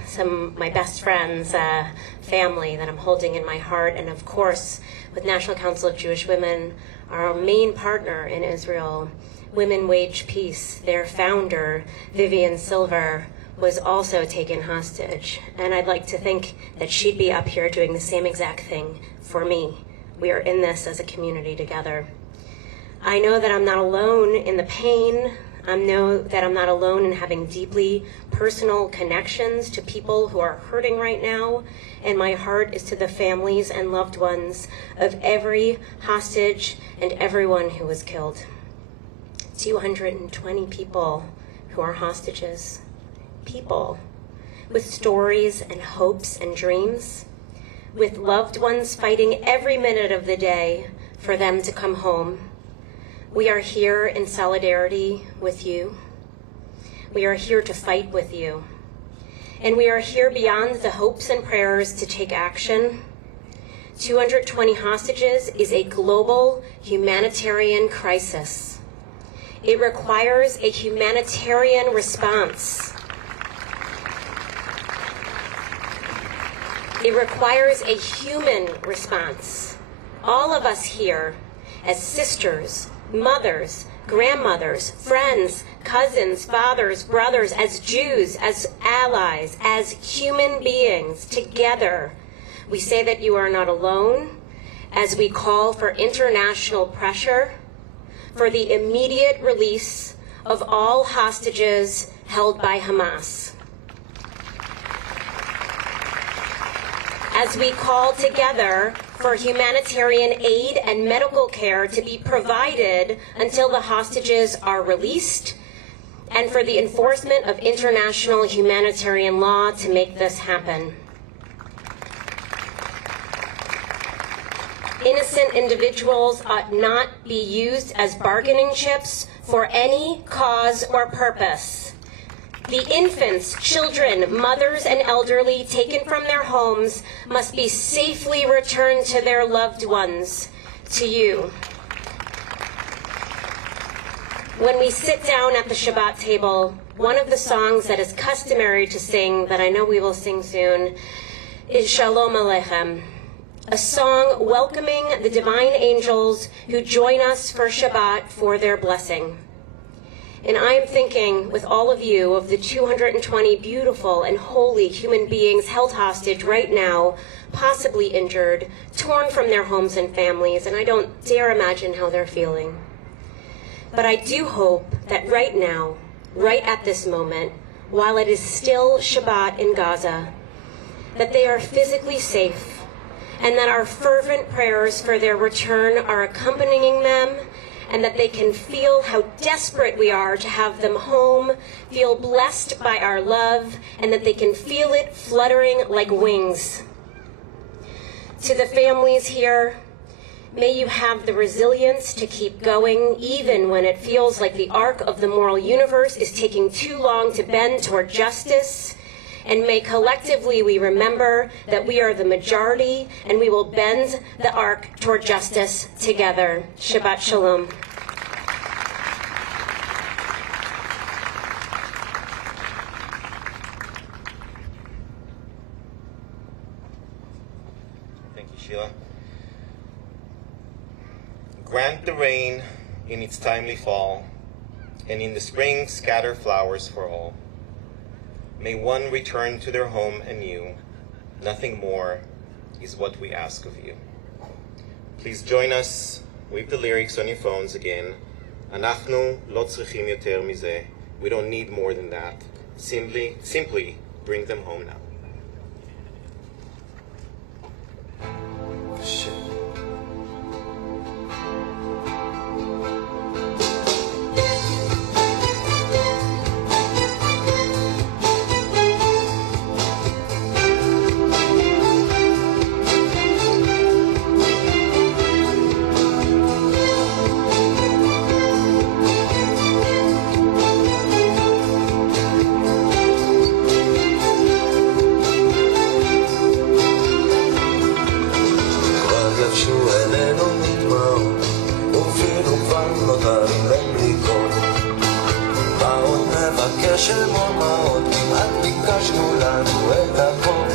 Some of my best friends, family that I'm holding in my heart, and of course, with National Council of Jewish Women, our main partner in Israel, Women Wage Peace, their founder, Vivian Silver, was also taken hostage. And I'd like to think that she'd be up here doing the same exact thing for me. We are in this as a community together. I know that I'm not alone in the pain. I know that I'm not alone in having deeply personal connections to people who are hurting right now, and my heart is to the families and loved ones of every hostage and everyone who was killed. 220 people who are hostages. People with stories and hopes and dreams, with loved ones fighting every minute of the day for them to come home. We are here in solidarity with you. We are here to fight with you. And we are here beyond the hopes and prayers to take action. 220 hostages is a global humanitarian crisis. It requires a humanitarian response. It requires a human response. All of us here, as sisters, mothers, grandmothers, friends, cousins, fathers, brothers, as Jews, as allies, as human beings, together, we say that you are not alone as we call for international pressure for the immediate release of all hostages held by Hamas. As we call together for humanitarian aid and medical care to be provided until the hostages are released, and for the enforcement of international humanitarian law to make this happen. Innocent individuals ought not be used as bargaining chips for any cause or purpose. The infants, children, mothers, and elderly taken from their homes must be safely returned to their loved ones, to you. When we sit down at the Shabbat table, one of the songs that is customary to sing, that I know we will sing soon, is Shalom Aleichem, a song welcoming the divine angels who join us for Shabbat for their blessing. And I am thinking with all of you of the 220 beautiful and holy human beings held hostage right now, possibly injured, torn from their homes and families, and I don't dare imagine how they're feeling. But I do hope that right now, right at this moment, while it is still Shabbat in Gaza, that they are physically safe, and that our fervent prayers for their return are accompanying them, and that they can feel how desperate we are to have them home, feel blessed by our love, and that they can feel it fluttering like wings. To the families here, may you have the resilience to keep going even when it feels like the arc of the moral universe is taking too long to bend toward justice. And may collectively we remember that we are the majority and we will bend the arc toward justice together. Shabbat Shalom. Thank you, Sheila. Grant the rain in its timely fall, and in the spring scatter flowers for all. May one return to their home anew. Nothing more is what we ask of you. Please join us with the lyrics on your phones again. אנחנו לא צריכים יותר מזה. We don't need more than that. Simply bring them home now. Shit. עוד הלם לקרות מה עוד נבקש אמור מה עוד כמעט ביקשנו לנו את הכל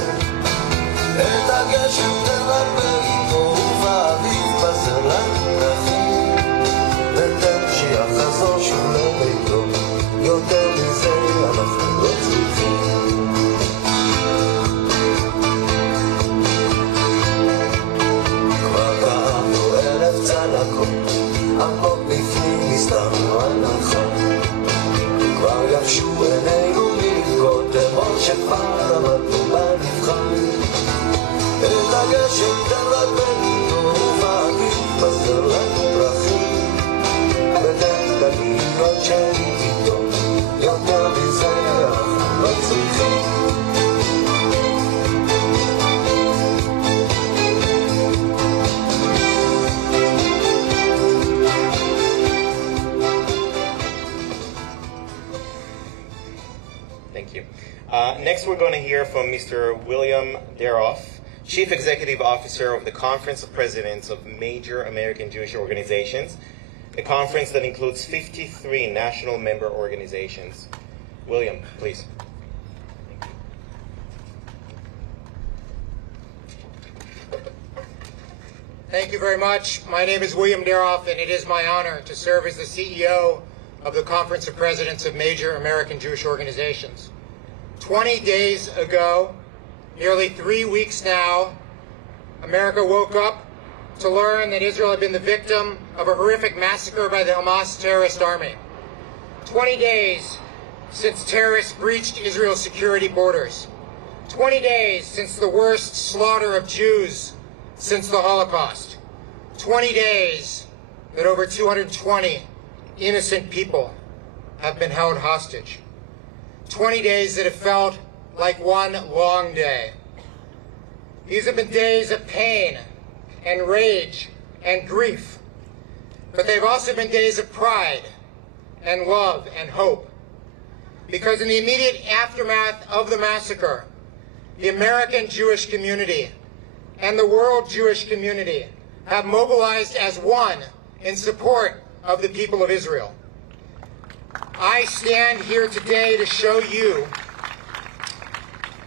את הגשם תרפא איתו ובאביב בזר לנו פרחים ותן שיחזור שוב לביתו יותר מזה אנחנו לא צריכים כבר קראנו 1000 צלקות עמוק בפנים הסתרנו הנחה כבר יבשו עינינו מלבכות למרות שפעם עמדנו במבחן את הגשם תרפא איתו ובאביב בזר לנו פרחים ותן לגלילות שלי איתו יותר מזה אנחנו לא צריכים Thank you. Next, we're going to hear from Mr. William Daroff, Chief Executive Officer of the Conference of Presidents of Major American Jewish Organizations, a conference that includes 53 national member organizations. William, please. Thank you very much. My name is William Daroff, and it is my honor to serve as the CEO of the Conference of Presidents of Major American Jewish Organizations. 20 days ago, nearly 3 weeks now, America woke up to learn that Israel had been the victim of a horrific massacre by the Hamas terrorist army. 20 days since terrorists breached Israel's security borders. 20 days since the worst slaughter of Jews since the Holocaust. 20 days that over 220 innocent people have been held hostage. 20 days that have felt like one long day. These have been days of pain and rage and grief, but they've also been days of pride and love and hope. Because in the immediate aftermath of the massacre, the American Jewish community and the world Jewish community have mobilized as one in support of the people of Israel. I stand here today to show you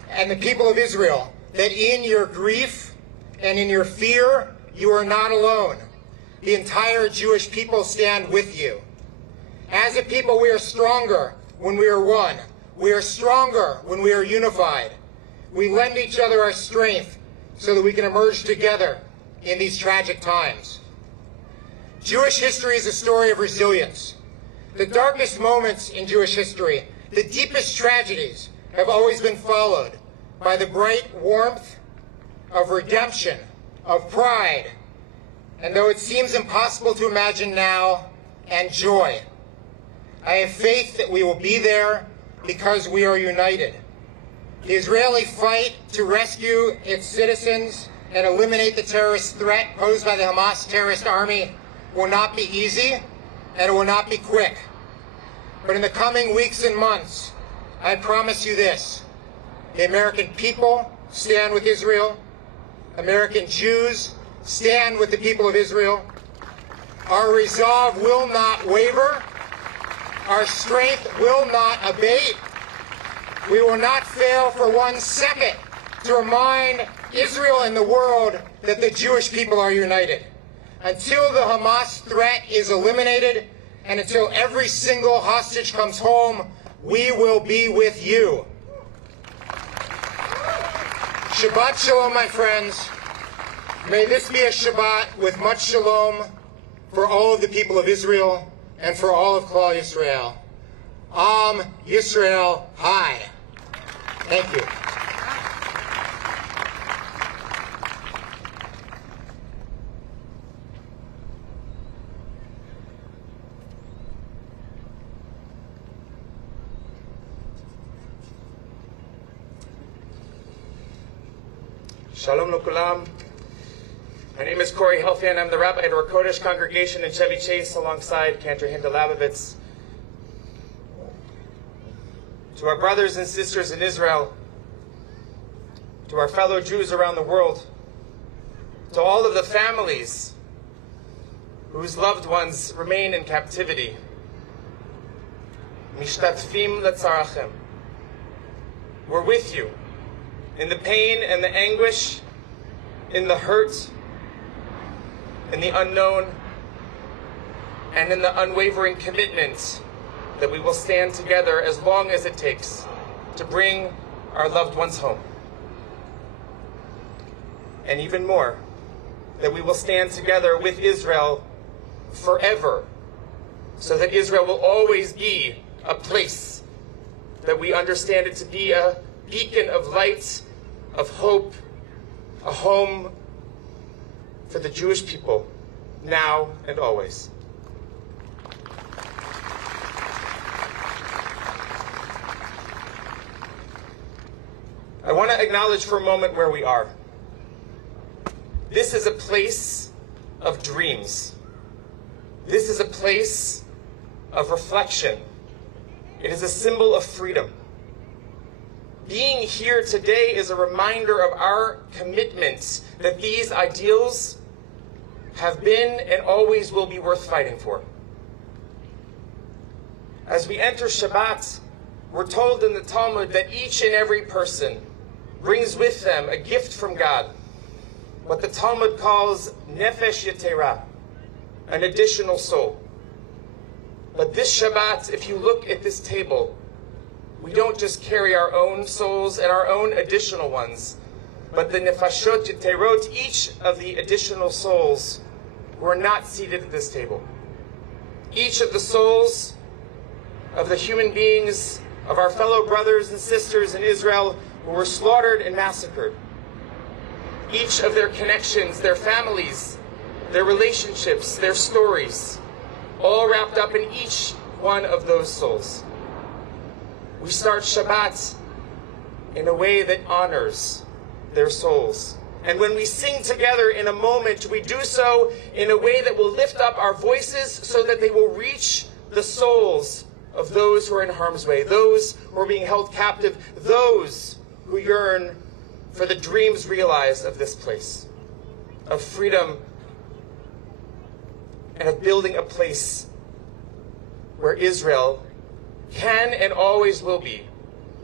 and the people of Israel that in your grief and in your fear, you are not alone. The entire Jewish people stand with you. As a people, we are stronger when we are one. We are stronger when we are unified. We lend each other our strength so that we can emerge together in these tragic times. Jewish history is a story of resilience. The darkest moments in Jewish history, the deepest tragedies, have always been followed by the bright warmth of redemption, of pride, and though it seems impossible to imagine now, and joy. I have faith that we will be there because we are united. The Israeli fight to rescue its citizens and eliminate the terrorist threat posed by the Hamas terrorist army will not be easy, and it will not be quick. But in the coming weeks and months, I promise you this: the American people stand with Israel. American Jews stand with the people of Israel. Our resolve will not waver. Our strength will not abate. We will not fail for 1 second to remind Israel and the world that the Jewish people are united. Until the Hamas threat is eliminated and until every single hostage comes home, we will be with you. Shabbat Shalom, my friends. May this be a Shabbat with much shalom for all of the people of Israel and for all of Klal Yisrael. Am Yisrael High. Thank you. Shalom Lokulam. My name is Corey Helfand. I'm the rabbi at our Kodesh congregation in Chevy Chase alongside Cantor Hinda Labovitz. To our brothers and sisters in Israel, to our fellow Jews around the world, to all of the families whose loved ones remain in captivity. Mishtatfim letzarachem. We're with you in the pain and the anguish, in the hurt, in the unknown, and in the unwavering commitment that we will stand together as long as it takes to bring our loved ones home. And even more, that we will stand together with Israel forever, so that Israel will always be a place that we understand it to be a beacon of light, of hope, a home for the Jewish people, now and always. I want to acknowledge for a moment where we are. This is a place of dreams. This is a place of reflection. It is a symbol of freedom. Being here today is a reminder of our commitment that these ideals have been and always will be worth fighting for. As we enter Shabbat, we're told in the Talmud that each and every person brings with them a gift from God, what the Talmud calls nefesh yetera, an additional soul. But this Shabbat, if you look at this table, we don't just carry our own souls and our own additional ones, but the nefashot yeterot, each of the additional souls who are not seated at this table. Each of the souls of the human beings, of our fellow brothers and sisters in Israel who were slaughtered and massacred. Each of their connections, their families, their relationships, their stories, all wrapped up in each one of those souls. We start Shabbat in a way that honors their souls. And when we sing together in a moment, we do so in a way that will lift up our voices so that they will reach the souls of those who are in harm's way, those who are being held captive, those who yearn for the dreams realized of this place, of freedom, and of building a place where Israel can and always will be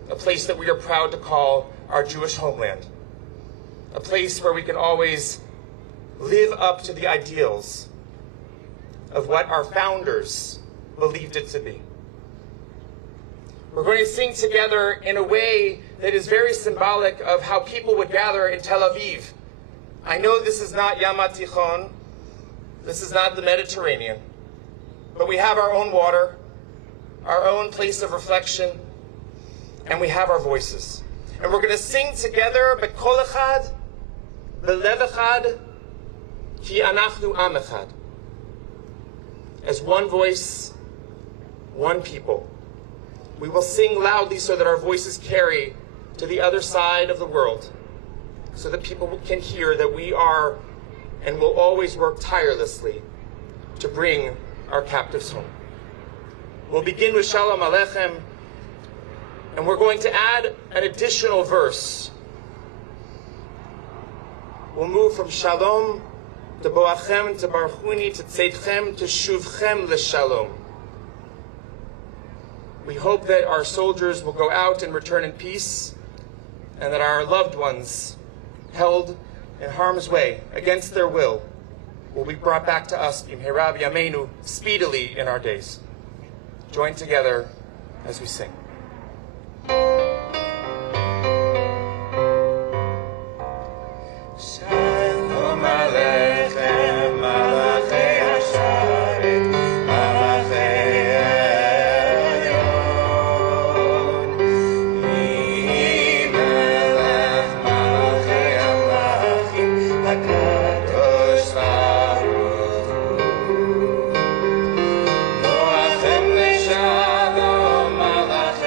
a place that we are proud to call our Jewish homeland, a place where we can always live up to the ideals of what our founders believed it to be. We're going to sing together in a way that is very symbolic of how people would gather in Tel Aviv. I know this is not Yam HaTichon, this is not the Mediterranean, but we have our own water, our own place of reflection, and we have our voices. And we're going to sing together, B'kol echad, B'lev echad, Ki anachnu am echad. As one voice, one people. We will sing loudly so that our voices carry to the other side of the world, so that people can hear that we are and will always work tirelessly to bring our captives home. We'll begin with Shalom Aleichem, and we're going to add an additional verse. We'll move from Shalom to Boachem to Barchuni to Tzeitchem to Shuvchem LeShalom. We hope that our soldiers will go out and return in peace, and that our loved ones held in harm's way against their will will be brought back to us b'mehera b'yameinu, speedily in our days. Join together as we sing. Shalom Aleichem, Malachei Hasharet, Malachei Elyon, Melech Malachei Amlachim, HaKadosh Baruch Hu, Boachem LeShalom, Malachei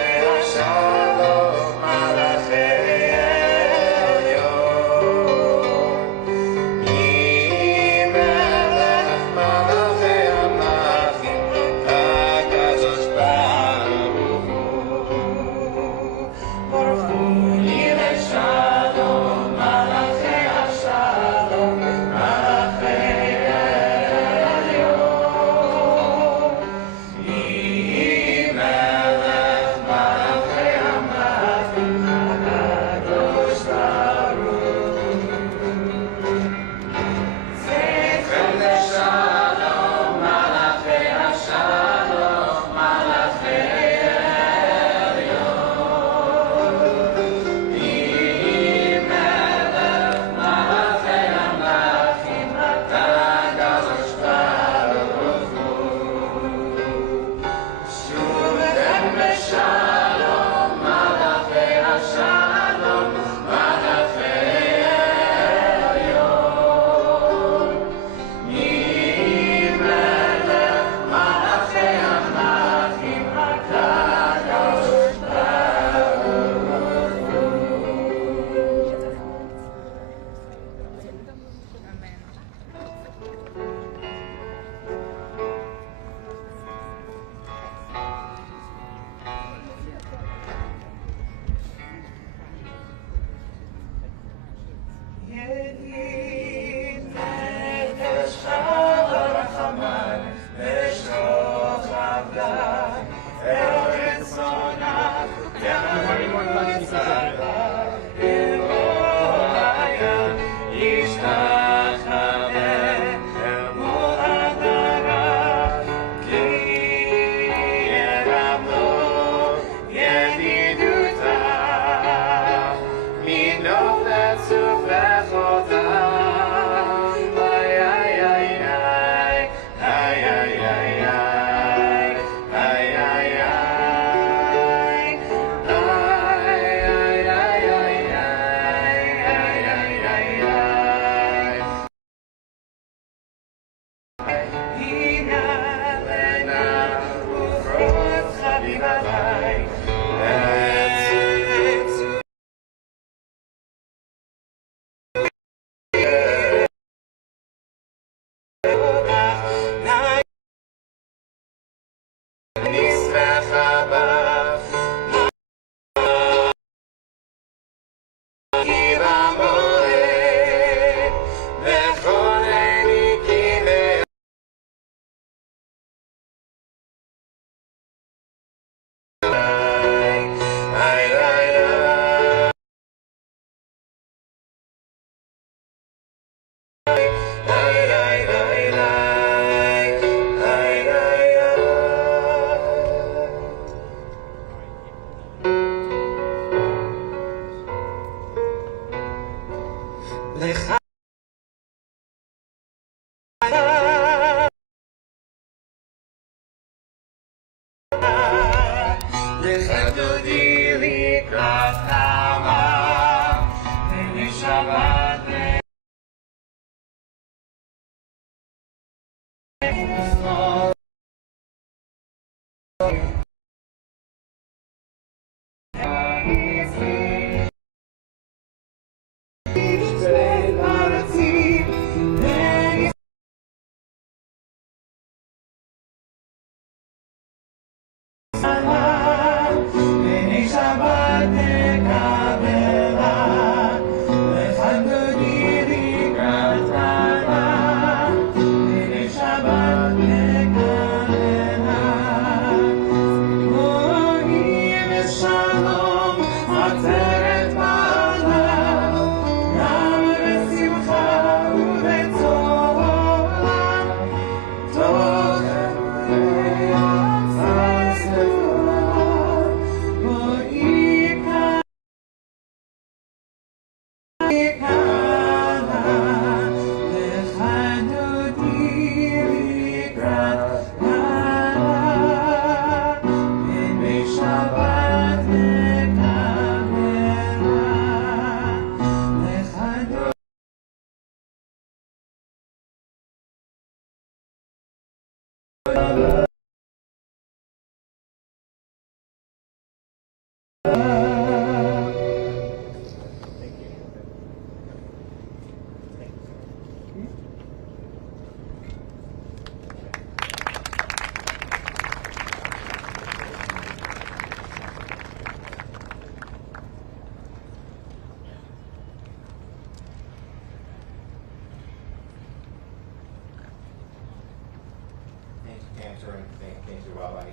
Thank you, Rabbi.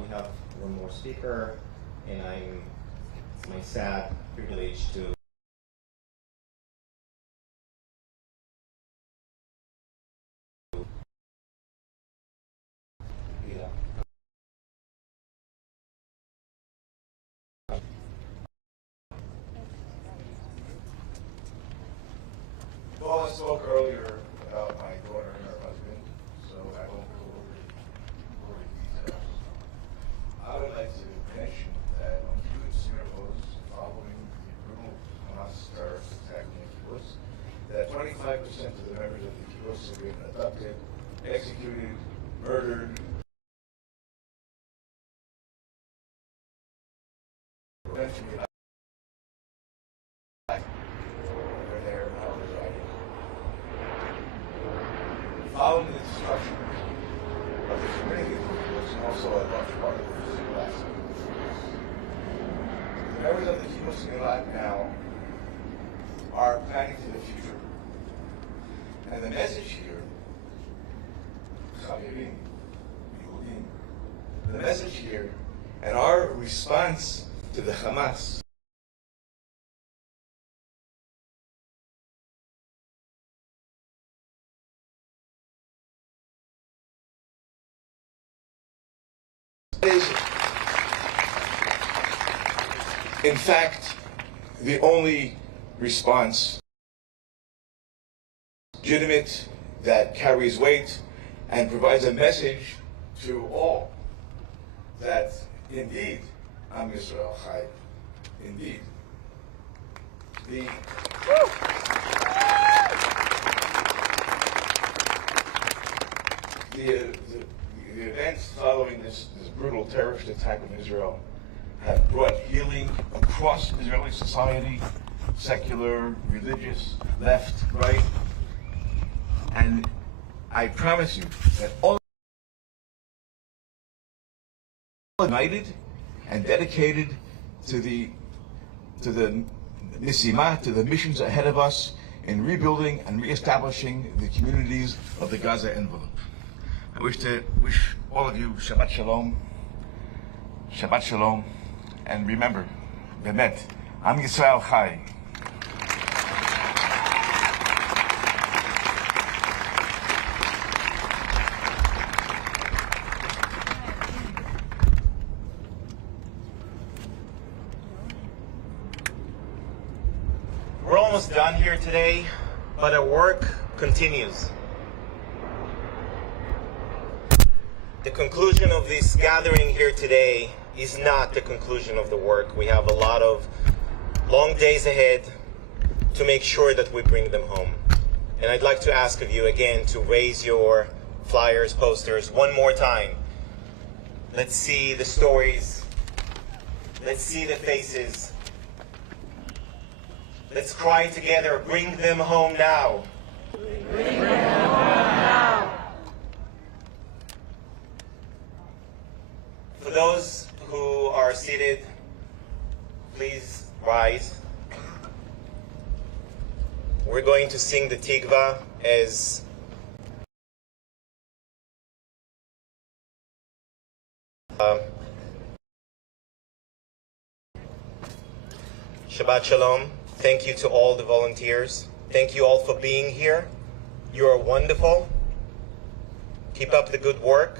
We have one more speaker, and it's my sad privilege to Paula spoke earlier about my daughter and her husband, so I won't go over details. I would like to mention that on Kibbutz Miracles, following the brutal Hamas terrorist attack in the kibbutz, that 25% of the members of the kibbutz have been abducted, executed, murdered, eventually following the destruction of the community was also a large part of the physical aspect of the kibbutz. The members of the kibbutz in Iraq now are planning to the future. And the message here, Chavirim, Yehudim, the message here and our response to the Hamas in fact, the only response legitimate that carries weight and provides a message to all that indeed, Am Yisrael Chai, indeed, the events following this brutal terrorist attack on Israel have brought healing across Israeli society, secular, religious, left, right, and I promise you that all united and dedicated to the Nisima, to the missions ahead of us in rebuilding and reestablishing the communities of the Gaza envelope. I wish all of you Shabbat Shalom, Shabbat Shalom, and remember, Bemet, Am Yisrael Chai. We're almost done here today, but our work continues. The conclusion of this gathering here today is not the conclusion of the work. We have a lot of long days ahead to make sure that we bring them home. And I'd like to ask of you again to raise your flyers, posters one more time. Let's see the stories. Let's see the faces. Let's cry together, bring them home now. Bring them home now. For those who are seated, please rise. We're going to sing the Tikva as Shabbat Shalom. Thank you to all the volunteers. Thank you all for being here. You are wonderful. Keep up the good work.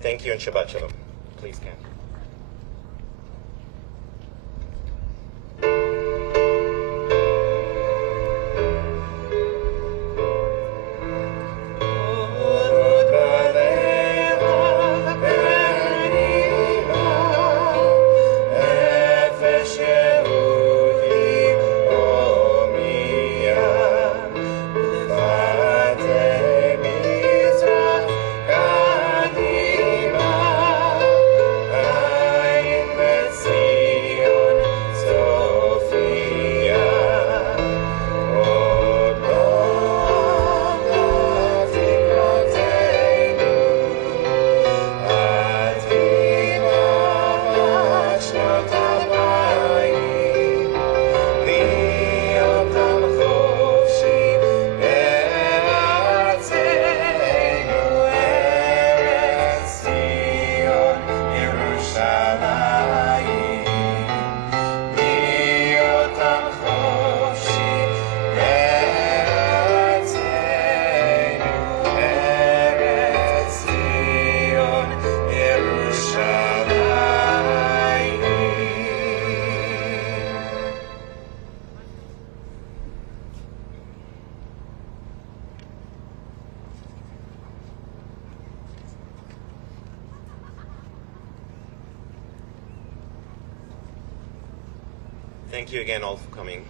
Thank you and Shabbat Shalom. Please, Ken. Thank you again all for coming.